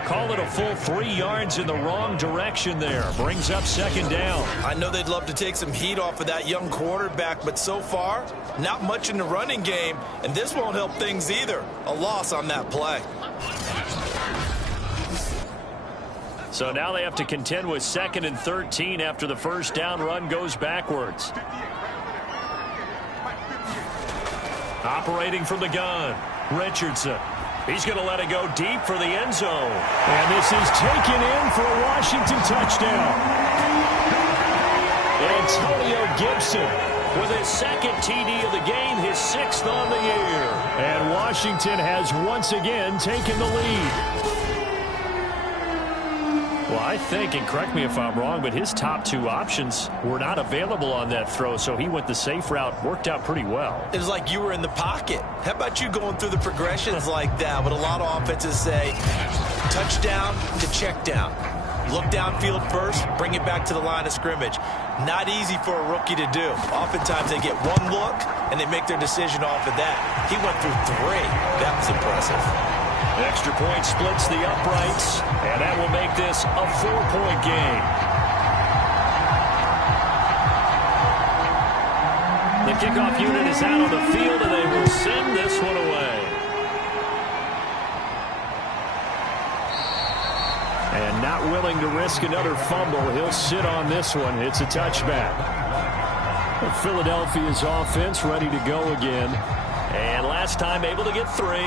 Call it a full 3 yards in the wrong direction there. Brings up second down. I know they'd love to take some heat off of that young quarterback, but so far, not much in the running game, and this won't help things either. A loss on that play. So now they have to contend with 2nd and 13 after the first down run goes backwards. Operating from the gun, Richardson. He's going to let it go deep for the end zone. And this is taken in for a Washington touchdown. Antonio Gibson with his 2nd TD of the game, his 6th on the year. And Washington has once again taken the lead. Well, I think, and correct me if I'm wrong, but his top 2 options were not available on that throw, so he went the safe route. Worked out pretty well. It was like you were in the pocket. How about you going through the progressions like that? But a lot of offenses say touchdown to check down. Look downfield first, bring it back to the line of scrimmage. Not easy for a rookie to do. Oftentimes they get one look, and they make their decision off of that. He went through 3. That was impressive. Extra point splits the uprights, and that will make this a 4-point game. The kickoff unit is out on the field, and they will send this one away. And not willing to risk another fumble, he'll sit on this one. It's a touchback. Philadelphia's offense ready to go again. And last time able to get 3.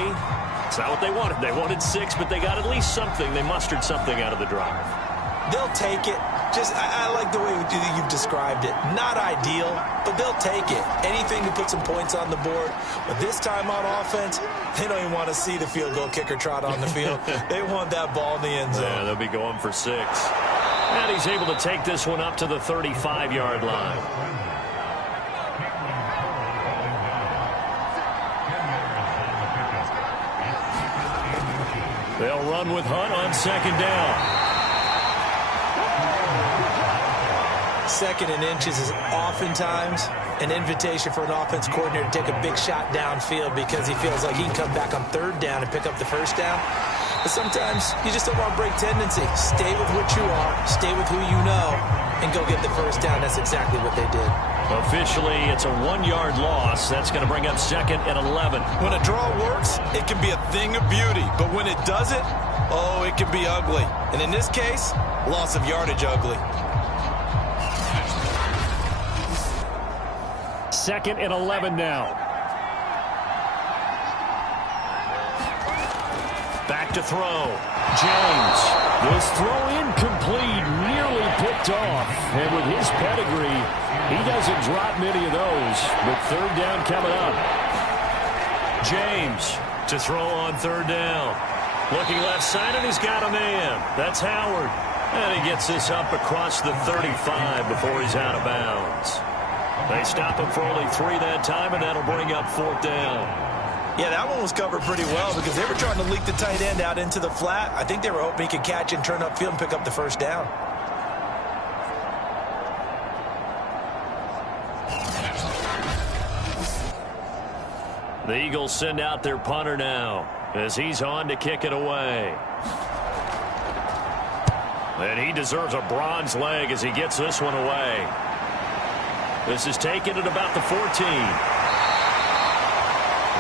It's not what they wanted. They wanted 6, but they got at least something. They mustered something out of the drive. They'll take it. I like the way you've described it. Not ideal, but they'll take it. Anything to put some points on the board. But this time on offense, they don't even want to see the field goal kicker trot on the field. They want that ball in the end zone. Yeah, they'll be going for 6. And he's able to take this one up to the 35-yard line. They'll run with Hunt on 2nd down. 2nd and inches is oftentimes an invitation for an offense coordinator to take a big shot downfield because he feels like he can come back on 3rd down and pick up the first down. But sometimes you just don't want to break tendency. Stay with what you are, stay with who you know, and go get the first down. That's exactly what they did. Officially, it's a 1-yard loss. That's going to bring up 2nd and 11. When a draw works, it can be a thing of beauty. But when it doesn't, oh, it can be ugly. And in this case, loss of yardage ugly. 2nd and 11 now. Back to throw. James. This throw incomplete, nearly picked off. And with his pedigree, he doesn't drop many of those. But 3rd down coming up. James to throw on 3rd down. Looking left side, and he's got a man. That's Howard. And he gets this up across the 35 before he's out of bounds. They stop him for only 3 that time, and that'll bring up 4th down. Yeah, that one was covered pretty well because they were trying to leak the tight end out into the flat. I think they were hoping he could catch and turn upfield and pick up the first down. The Eagles send out their punter now as he's on to kick it away. And he deserves a bronze leg as he gets this one away. This is taken at about the 14.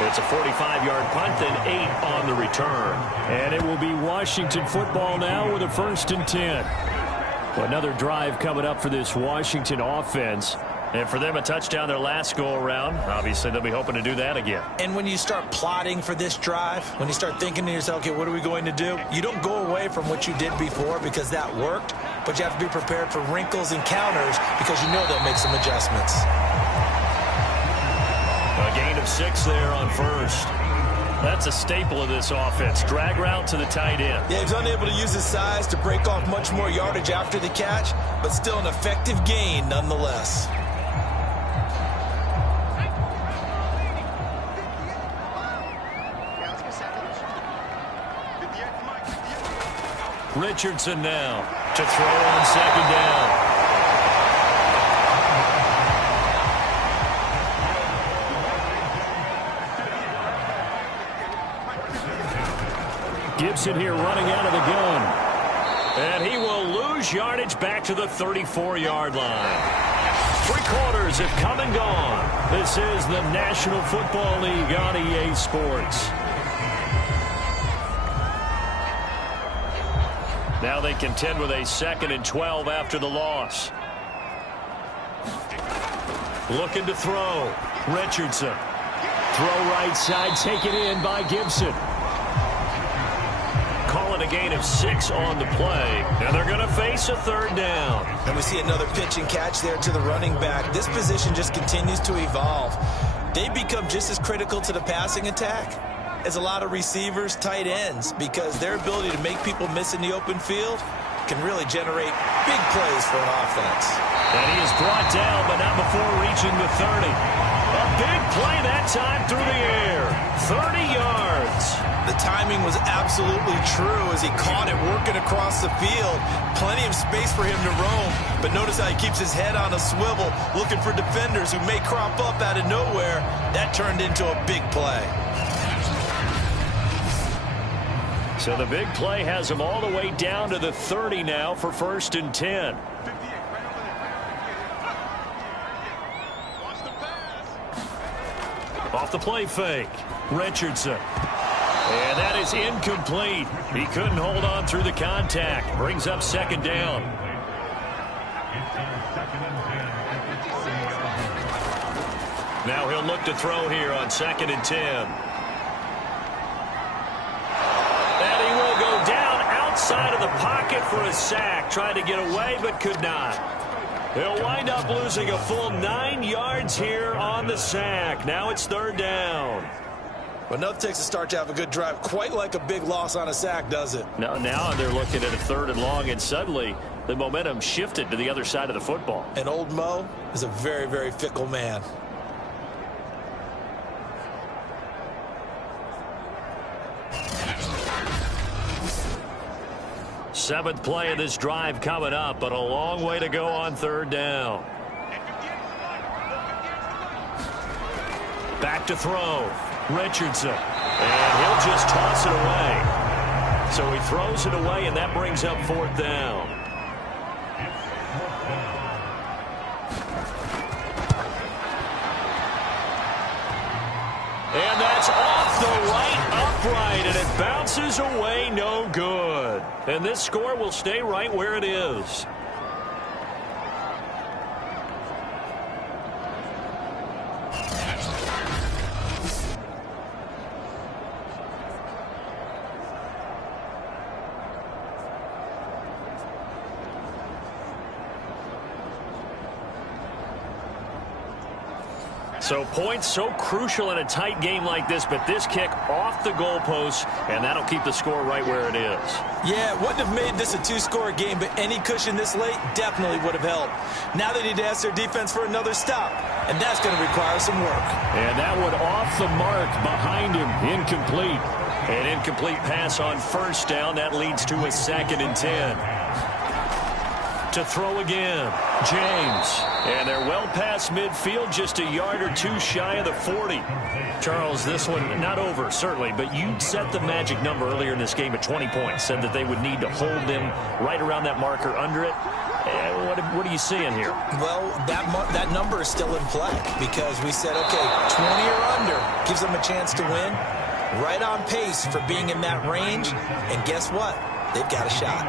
It's a 45-yard punt, then 8 on the return. And it will be Washington football now with a 1st and 10. Another drive coming up for this Washington offense. And for them, a touchdown their last go-around. Obviously, they'll be hoping to do that again. And when you start plotting for this drive, when you start thinking to yourself, okay, what are we going to do? You don't go away from what you did before because that worked, but you have to be prepared for wrinkles and counters because you know they'll make some adjustments. A gain of 6 there on first. That's a staple of this offense. Drag route to the tight end. Yeah, he's unable to use his size to break off much more yardage after the catch, but still an effective gain nonetheless. Richardson now to throw on second down. Gibson here running out of the gun. And he will lose yardage back to the 34-yard line. 3 quarters have come and gone. This is the National Football League on EA Sports. Now they contend with a 2nd and 12 after the loss. Looking to throw. Richardson. Throw right side, taken in by Gibson. Calling a gain of 6 on the play. And they're going to face a 3rd down. And we see another pitch and catch there to the running back. This position just continues to evolve. They become just as critical to the passing attack as a lot of receivers, tight ends, because their ability to make people miss in the open field can really generate big plays for an offense. And he is brought down, but not before reaching the 30. A big play that time through the air. 30 yards. The timing was absolutely true as he caught it working across the field. Plenty of space for him to roam, but notice how he keeps his head on a swivel, looking for defenders who may crop up out of nowhere. That turned into a big play. So the big play has him all the way down to the 30 now for 1st and 10. Off the play fake. Richardson. And that is incomplete. He couldn't hold on through the contact. Brings up 2nd down. Now he'll look to throw here on 2nd and 10. Outside of the pocket for a sack. Tried to get away, but could not. He'll wind up losing a full 9 yards here on the sack. Now it's 3rd down. Well, nothing takes a start to have a good drive. Quite like a big loss on a sack, does it? Now they're looking at a 3rd and long, and suddenly the momentum shifted to the other side of the football. And old Mo is a very, very fickle man. Seventh play of this drive coming up, but a long way to go on 3rd down. Back to throw. Richardson. And he'll just toss it away. So he throws it away, and that brings up 4th down. And that's off the right upright, and it bounces away, no good. And this score will stay right where it is. So points so crucial in a tight game like this, but this kick off the goalpost, and that'll keep the score right where it is. Yeah, it wouldn't have made this a 2-score game, but any cushion this late definitely would have helped. Now they need to ask their defense for another stop, and that's going to require some work. And that one off the mark behind him, incomplete. An incomplete pass on 1st down. That leads to a 2nd and 10. To throw again, James. And they're well past midfield, just a yard or 2 shy of the 40. Charles, this one not over, certainly, but you set the magic number earlier in this game at 20 points. Said that they would need to hold them right around that marker under it. What are you seeing here? Well, that number is still in play because we said, okay, 20 or under gives them a chance to win. Right on pace for being in that range. And guess what? They've got a shot.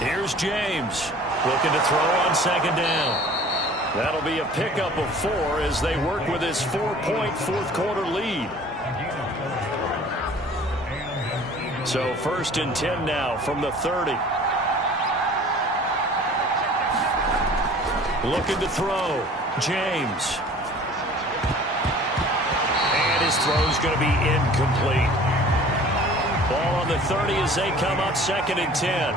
Here's James looking to throw on second down. That'll be a pickup of 4 as they work with his 4-point fourth quarter lead. So 1st and 10 now from the 30. Looking to throw. James. And his throw's going to be incomplete. Ball on the 30 as they come up 2nd and 10.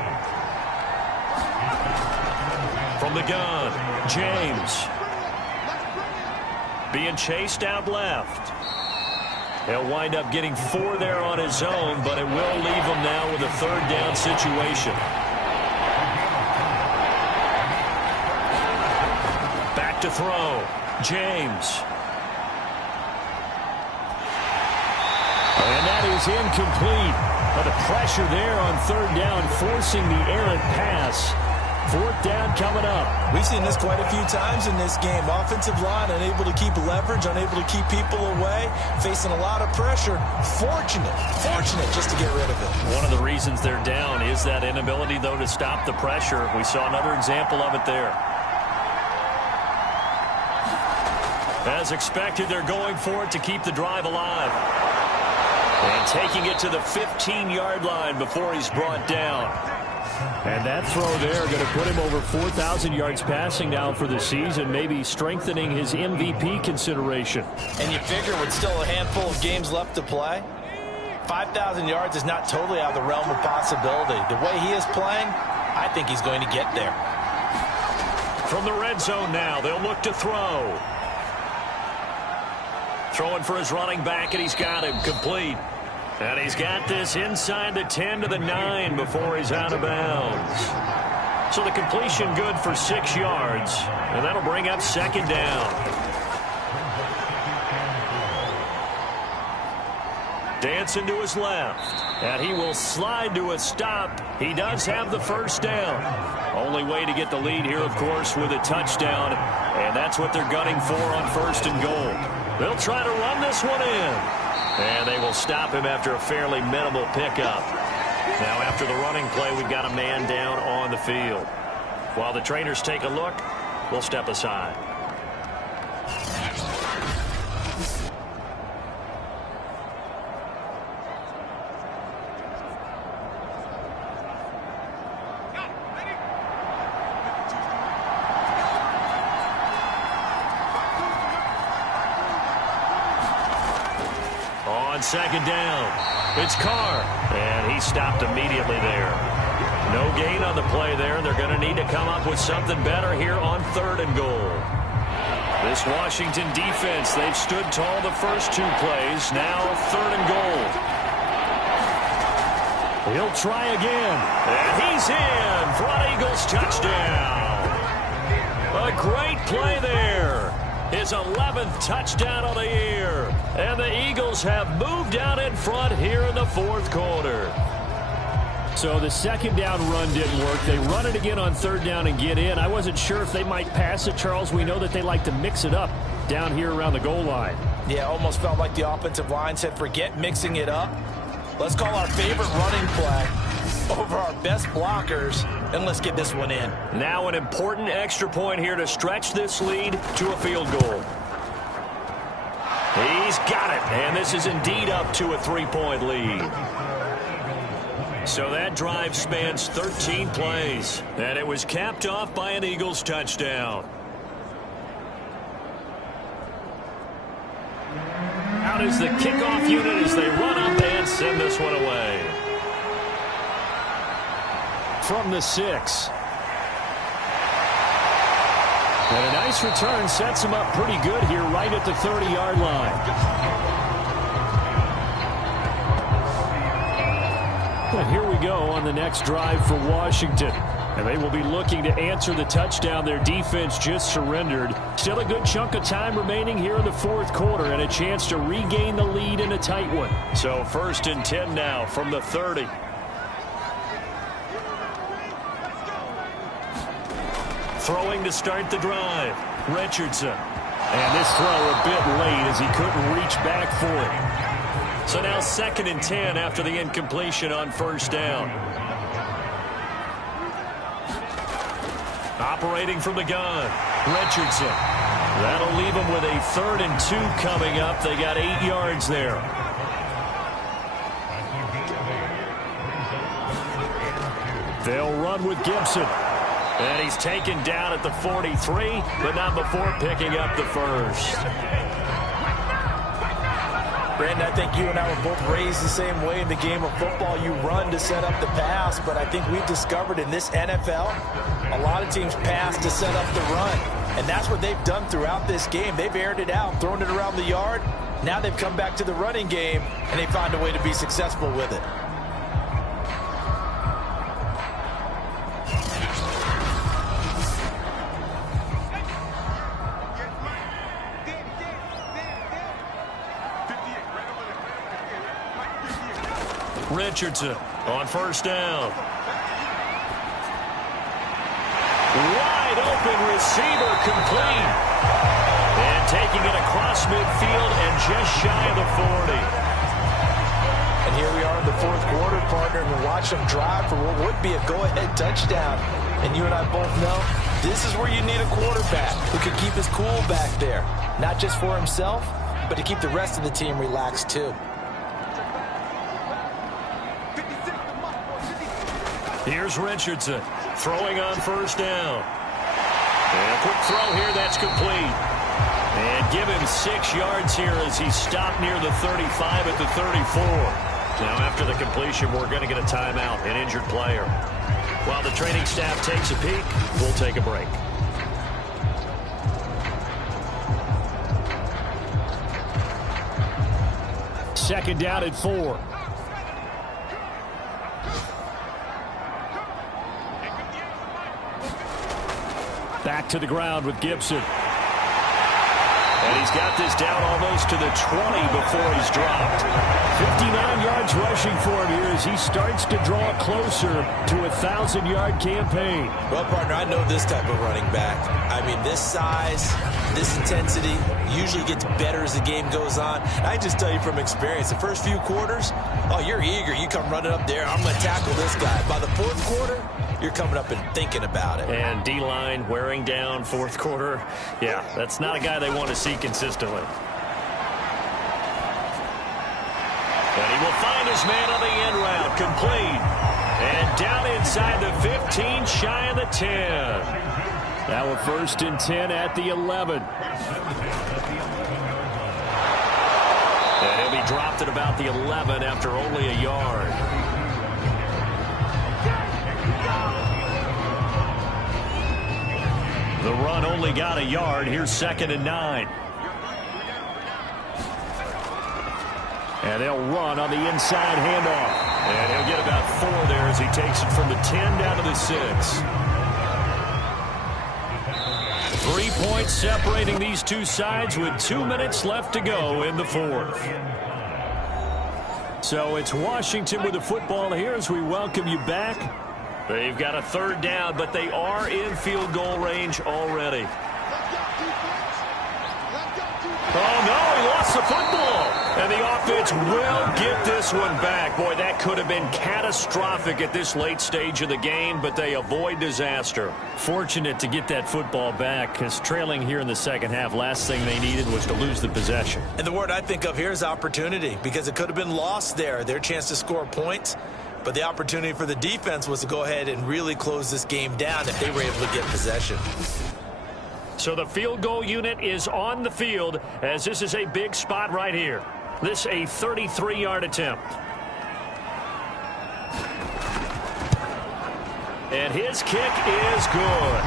From the gun, James. Being chased out left. He'll wind up getting 4 there on his own, but it will leave him now with a 3rd down situation. Back to throw. James. And that is incomplete. But the pressure there on 3rd down, forcing the errant pass. 4th down coming up. We've seen this quite a few times in this game. Offensive line unable to keep leverage, unable to keep people away, facing a lot of pressure. Fortunate just to get rid of it. One of the reasons they're down is that inability, though, to stop the pressure. We saw another example of it there. As expected, they're going for it to keep the drive alive. And taking it to the 15-yard line before he's brought down. And that throw there going to put him over 4,000 yards passing now for the season, maybe strengthening his MVP consideration. And you figure with still a handful of games left to play, 5,000 yards is not totally out of the realm of possibility. The way he is playing, I think he's going to get there. From the red zone now, they'll look to throw. Throwing for his running back, and he's got him complete. And he's got this inside the 10 to the 9 before he's out of bounds. So the completion good for 6 yards. And that'll bring up 2nd down. Dancing to his left. And he will slide to a stop. He does have the 1st down. Only way to get the lead here, of course, with a touchdown. And that's what they're gunning for on 1st and goal. They'll try to run this one in. And they will stop him after a fairly minimal pickup. Now, after the running play, we've got a man down on the field. While the trainers take a look, we'll step aside. On 2nd down, it's Carr, and he stopped immediately there. No gain on the play there, and they're going to need to come up with something better here on 3rd and goal. This Washington defense, they've stood tall the first 2 plays. Now 3rd and goal. He'll try again, and he's in for an Eagles touchdown. A great play there. His 11th touchdown of the year. And the Eagles have moved out in front here in the 4th quarter. So the 2nd down run didn't work. They run it again on 3rd down and get in. I wasn't sure if they might pass it, Charles. We know that they like to mix it up down here around the goal line. Yeah, almost felt like the offensive line said, forget mixing it up. Let's call our favorite running play over our best blockers, and let's get this one in. Now an important extra point here to stretch this lead to a field goal. He's got it, and this is indeed up to a 3-point lead. So that drive spans 13 plays, and it was capped off by an Eagles touchdown. Out is the kickoff unit as they run up and send this one away. From the 6. And a nice return sets him up pretty good here right at the 30-yard line. And here we go on the next drive for Washington. And they will be looking to answer the touchdown their defense just surrendered. Still a good chunk of time remaining here in the 4th quarter and a chance to regain the lead in a tight one. So 1st and 10 now from the 30. Throwing to start the drive, Richardson. And this throw a bit late as he couldn't reach back for it. So now 2nd and 10 after the incompletion on 1st down. Operating from the gun, Richardson. That'll leave them with a 3rd and 2 coming up. They got 8 yards there. They'll run with Gibson. And he's taken down at the 43, but not before picking up the first. Brandon, I think you and I were both raised the same way in the game of football. You run to set up the pass, but I think we've discovered in this NFL, a lot of teams pass to set up the run. And that's what they've done throughout this game. They've aired it out, thrown it around the yard. Now they've come back to the running game, and they find a way to be successful with it. Richardson on 1st down. Wide open receiver complete. And taking it across midfield and just shy of the 40. And here we are in the 4th quarter, partner, and we watch them drive for what would be a go-ahead touchdown. And you and I both know this is where you need a quarterback who can keep his cool back there. Not just for himself, but to keep the rest of the team relaxed too. Here's Richardson throwing on 1st down. And a quick throw here, that's complete. And give him 6 yards here as he's stopped near the 35 at the 34. Now after the completion, we're going to get a timeout, an injured player. While the training staff takes a peek, we'll take a break. Second down at 4. Back to the ground with Gibson. And he's got this down almost to the 20 before he's dropped. 59 yards rushing for him here as he starts to draw closer to a 1,000-yard campaign. Well, partner, I know this type of running back. I mean, this size, this intensity usually gets better as the game goes on. I just tell you from experience, the first few quarters, oh, you're eager. You come running up there, I'm going to tackle this guy. By the 4th quarter, you're coming up and thinking about it. And D-line wearing down 4th quarter. Yeah, that's not a guy they want to see consistently. And he will find his man on the end route, complete. And down inside the 15, shy of the 10. Now a 1st and 10 at the 11. And he'll be dropped at about the 11 after only a yard. The run only got a yard. Here's 2nd and 9. And they'll run on the inside handoff. And he'll get about 4 there as he takes it from the 10 down to the 6. 3 points separating these two sides with 2 minutes left to go in the 4th. So it's Washington with the football here as we welcome you back. They've got a 3rd down, but they are in field goal range already. Oh, no, he lost the football. And the offense will get this one back. Boy, that could have been catastrophic at this late stage of the game, but they avoid disaster. Fortunate to get that football back, because trailing here in the second half, last thing they needed was to lose the possession. And the word I think of here is opportunity, because it could have been lost there, their chance to score points. But the opportunity for the defense was to go ahead and really close this game down if they were able to get possession. So the field goal unit is on the field as this is a big spot right here. This a 33-yard attempt. And his kick is good.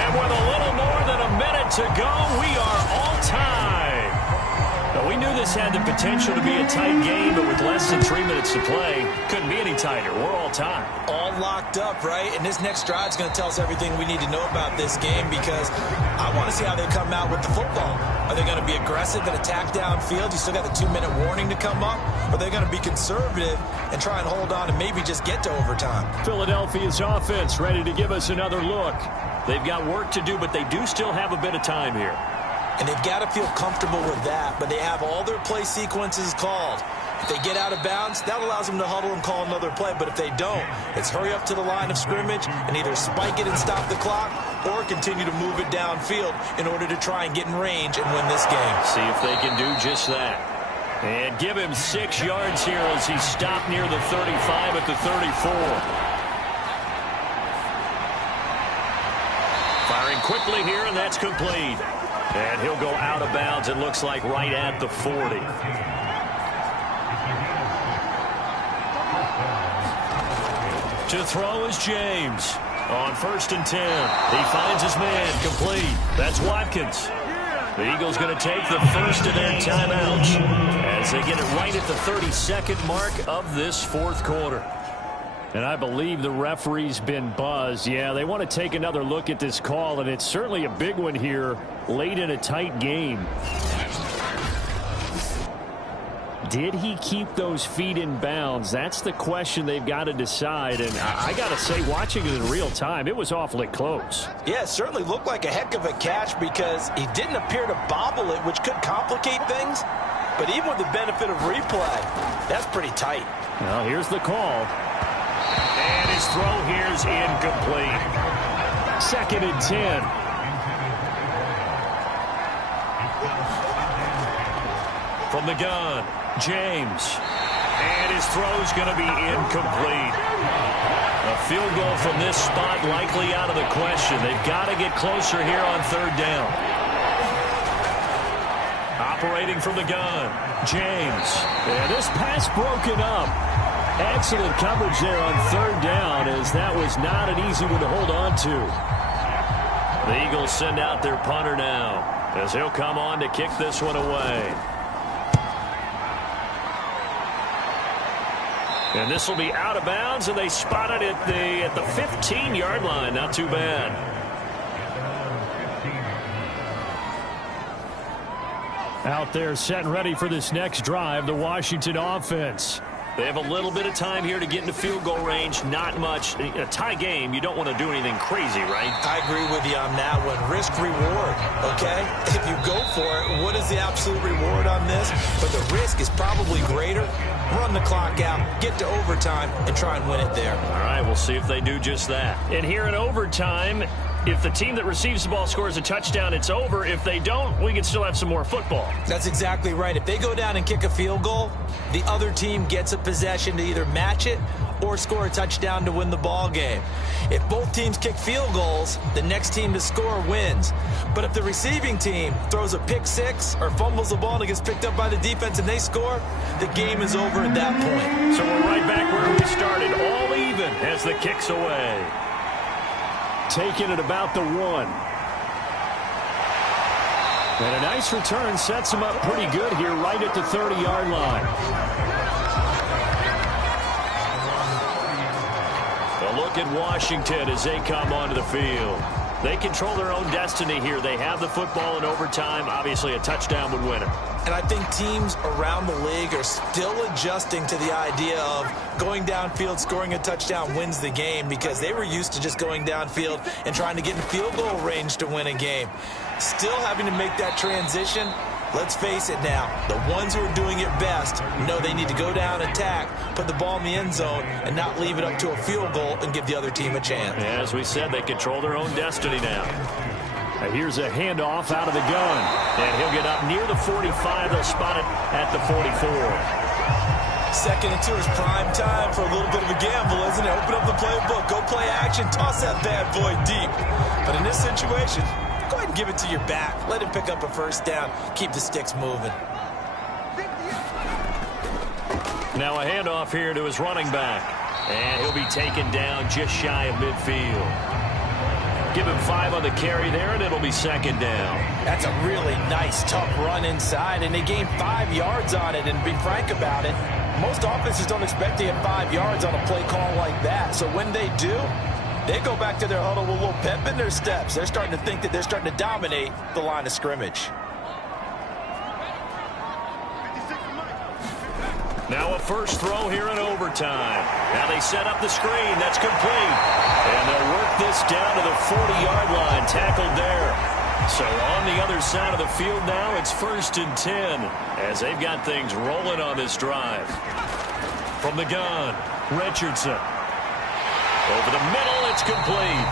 And with a little more than a minute to go, we are all tied. Now, we knew this had the potential to be a tight game, but with less than 3 minutes to play, couldn't be any tighter. We're all tied. All locked up, right? And this next drive is going to tell us everything we need to know about this game, because I want to see how they come out with the football. Are they going to be aggressive and attack downfield? You still got the 2-minute warning to come up? Or are they going to be conservative and try and hold on and maybe just get to overtime? Philadelphia's offense ready to give us another look. They've got work to do, but they do still have a bit of time here. And they've got to feel comfortable with that, but they have all their play sequences called. If they get out of bounds, that allows them to huddle and call another play. But if they don't, it's hurry up to the line of scrimmage and either spike it and stop the clock or continue to move it downfield in order to try and get in range and win this game. See if they can do just that. And give him 6 yards here as he stopped near the 35 at the 34. Firing quickly here, and that's complete. And he'll go out of bounds, it looks like, right at the 40. To throw is James. On 1st and 10, he finds his man, complete. That's Watkins. The Eagles going to take the first of their timeouts as they get it right at the 32nd mark of this fourth quarter. And I believe the referee's been buzzed. Yeah, they want to take another look at this call, and it's certainly a big one here late in a tight game. Did he keep those feet in bounds? That's the question they've got to decide. And I got to say, watching it in real time, it was awfully close. Yeah, it certainly looked like a heck of a catch because he didn't appear to bobble it, which could complicate things. But even with the benefit of replay, that's pretty tight. Well, here's the call. And his throw here is incomplete. 2nd and 10. From the gun, James. And his throw's going to be incomplete. A field goal from this spot likely out of the question. They've got to get closer here on 3rd down. Operating from the gun, James. And this pass broken up. Excellent coverage there on 3rd down, as that was not an easy one to hold on to. The Eagles send out their punter now, as he'll come on to kick this one away. And this will be out of bounds, and they spot it at the 15-yard line. Not too bad. Out there set and ready for this next drive, the Washington offense. They have a little bit of time here to get into field goal range. Not much. In a tie game, you don't want to do anything crazy, right? I agree with you on that one. Risk-reward, okay? If you go for it, what is the absolute reward on this? But the risk is probably greater. Run the clock out, get to overtime, and try and win it there. All right, we'll see if they do just that. And here in overtime, if the team that receives the ball scores a touchdown, it's over. If they don't, we can still have some more football. That's exactly right. If they go down and kick a field goal, the other team gets a possession to either match it or score a touchdown to win the ball game. If both teams kick field goals, the next team to score wins. But if the receiving team throws a pick six or fumbles the ball and it gets picked up by the defense and they score, the game is over at that point. So we're right back where we started, all even as the kick's away. Taking it about the 1. And a nice return sets him up pretty good here right at the 30-yard line. A look at Washington as they come onto the field. They control their own destiny here. They have the football in overtime. Obviously, a touchdown would win it. And I think teams around the league are still adjusting to the idea of going downfield, scoring a touchdown wins the game, because they were used to just going downfield and trying to get in field goal range to win a game. Still having to make that transition. Let's face it now, the ones who are doing it best know they need to go down, attack, put the ball in the end zone, and not leave it up to a field goal and give the other team a chance. Yeah, as we said, they control their own destiny now. And here's a handoff out of the gun. And he'll get up near the 45. They'll spot it at the 44. 2nd and 2 is prime time for a little bit of a gamble, isn't it? Open up the playbook, go play action, toss that bad boy deep. But in this situation, go ahead and give it to your back. Let him pick up a first down. Keep the sticks moving. Now a handoff here to his running back. And he'll be taken down just shy of midfield. Give him 5 on the carry there, and it'll be 2nd down. That's a really nice, tough run inside, and they gained 5 yards on it. And to be frank about it, most offenses don't expect to get 5 yards on a play call like that. So when they do, they go back to their huddle with a little pep in their steps. They're starting to think that they're starting to dominate the line of scrimmage. Now a first throw here in overtime. Now they set up the screen. That's complete. And they'll work this down to the 40-yard line. Tackled there So on the other side of the field now, it's 1st and 10 as they've got things rolling on this drive. From the gun, Richardson. Over the middle, it's complete.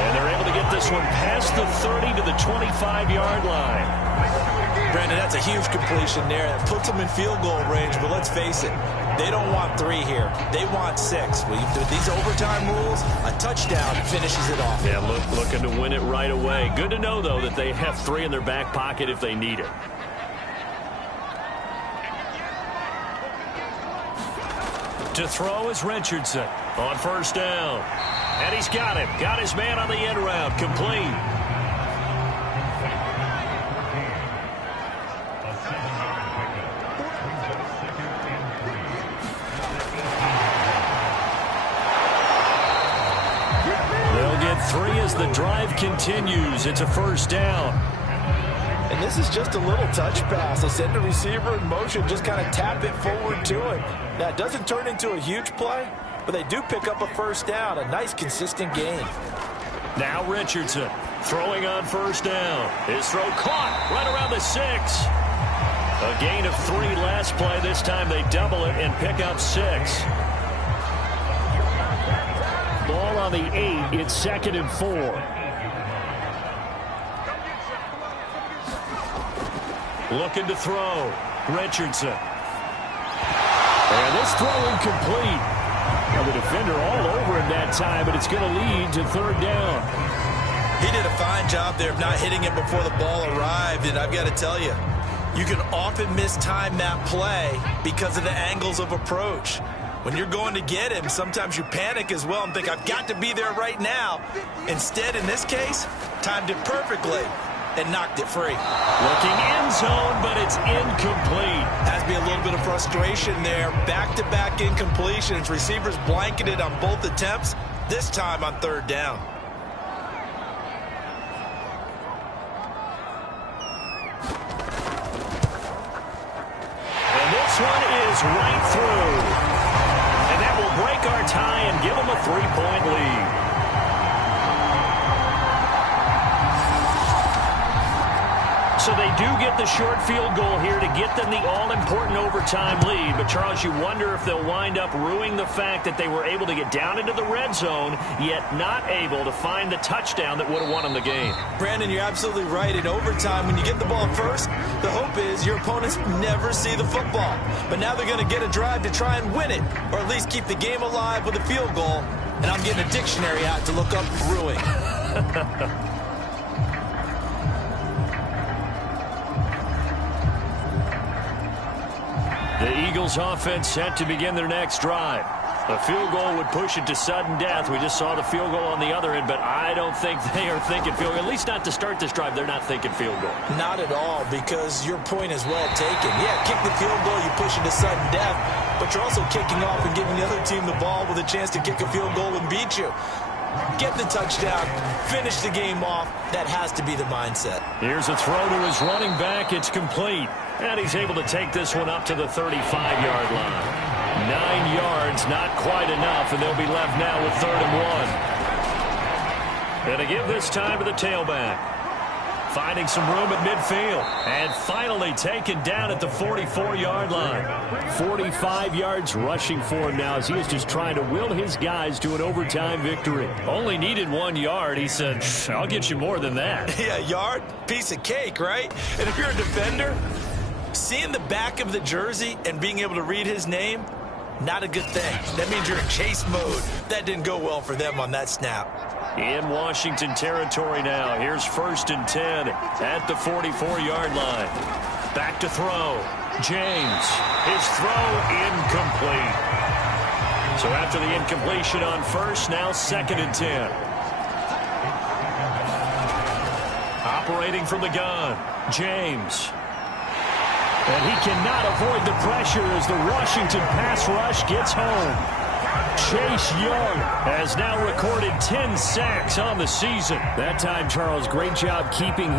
And they're able to get this one past the 30 to the 25-yard line. Brandon, that's a huge completion there. That puts them in field goal range, but let's face it, they don't want 3 here. They want 6. With these overtime rules, a touchdown finishes it off. Yeah, looking to win it right away. Good to know, though, that they have 3 in their back pocket if they need it. To throw is Richardson on 1st down. And he's got him. Got his man on the end route. Complete. They'll get 3 as the drive continues. It's a 1st down. And this is just a little touch pass. They send the receiver in motion, just kind of tap it forward to him. Now, it doesn't turn into a huge play, but they do pick up a 1st down, a nice, consistent gain. Now Richardson throwing on 1st down. His throw caught right around the 6. A gain of 3 last play. This time they double it and pick up 6. Ball on the 8. It's 2nd and 4. Looking to throw. Richardson. And this throw incomplete. Now the defender all over him that time, but it's going to lead to 3rd down. He did a fine job there of not hitting it before the ball arrived, and I've got to tell you, you can often mistime that play because of the angles of approach. When you're going to get him, sometimes you panic as well and think, I've got to be there right now. Instead, in this case, timed it perfectly and knocked it free. Looking end zone, but it's incomplete. Has to be a little bit of frustration there. Back-to-back incompletions. Receivers blanketed on both attempts, this time on 3rd down. And this one is right through. And that will break our tie and give them a 3-point lead. So they do get the short field goal here to get them the all-important overtime lead. But, Charles, you wonder if they'll wind up ruining the fact that they were able to get down into the red zone, yet not able to find the touchdown that would have won them the game. Brandon, you're absolutely right. In overtime, when you get the ball first, the hope is your opponents never see the football. But now they're going to get a drive to try and win it, or at least keep the game alive with a field goal. And I'm getting a dictionary out to look up ruin. The Eagles offense set to begin their next drive. A field goal would push it to sudden death. We just saw the field goal on the other end, but I don't think they are thinking field goal. At least not to start this drive. They're not thinking field goal. Not at all, because your point is well taken. Yeah, kick the field goal, you push it to sudden death, but you're also kicking off and giving the other team the ball with a chance to kick a field goal and beat you. Get the touchdown, finish the game off. That has to be the mindset. Here's a throw to his running back. It's complete. And he's able to take this one up to the 35-yard line. 9 yards, not quite enough, and they'll be left now with 3rd and 1. And to give this time to the tailback. Finding some room at midfield. And finally taken down at the 44-yard line. 45 yards rushing for him now as he is just trying to will his guys to an overtime victory. Only needed 1 yard. He said, I'll get you more than that. Yeah, yard, piece of cake, right? And if you're a defender, seeing the back of the jersey and being able to read his name, not a good thing. That means you're in chase mode. That didn't go well for them on that snap. In Washington territory now. Here's 1st and 10 at the 44-yard line. Back to throw. James. His throw incomplete. So after the incompletion on 1st, now 2nd and 10. Operating from the gun. James. And he cannot avoid the pressure as the Washington pass rush gets home. Chase Young has now recorded 10 sacks on the season. That time, Charles, great job keeping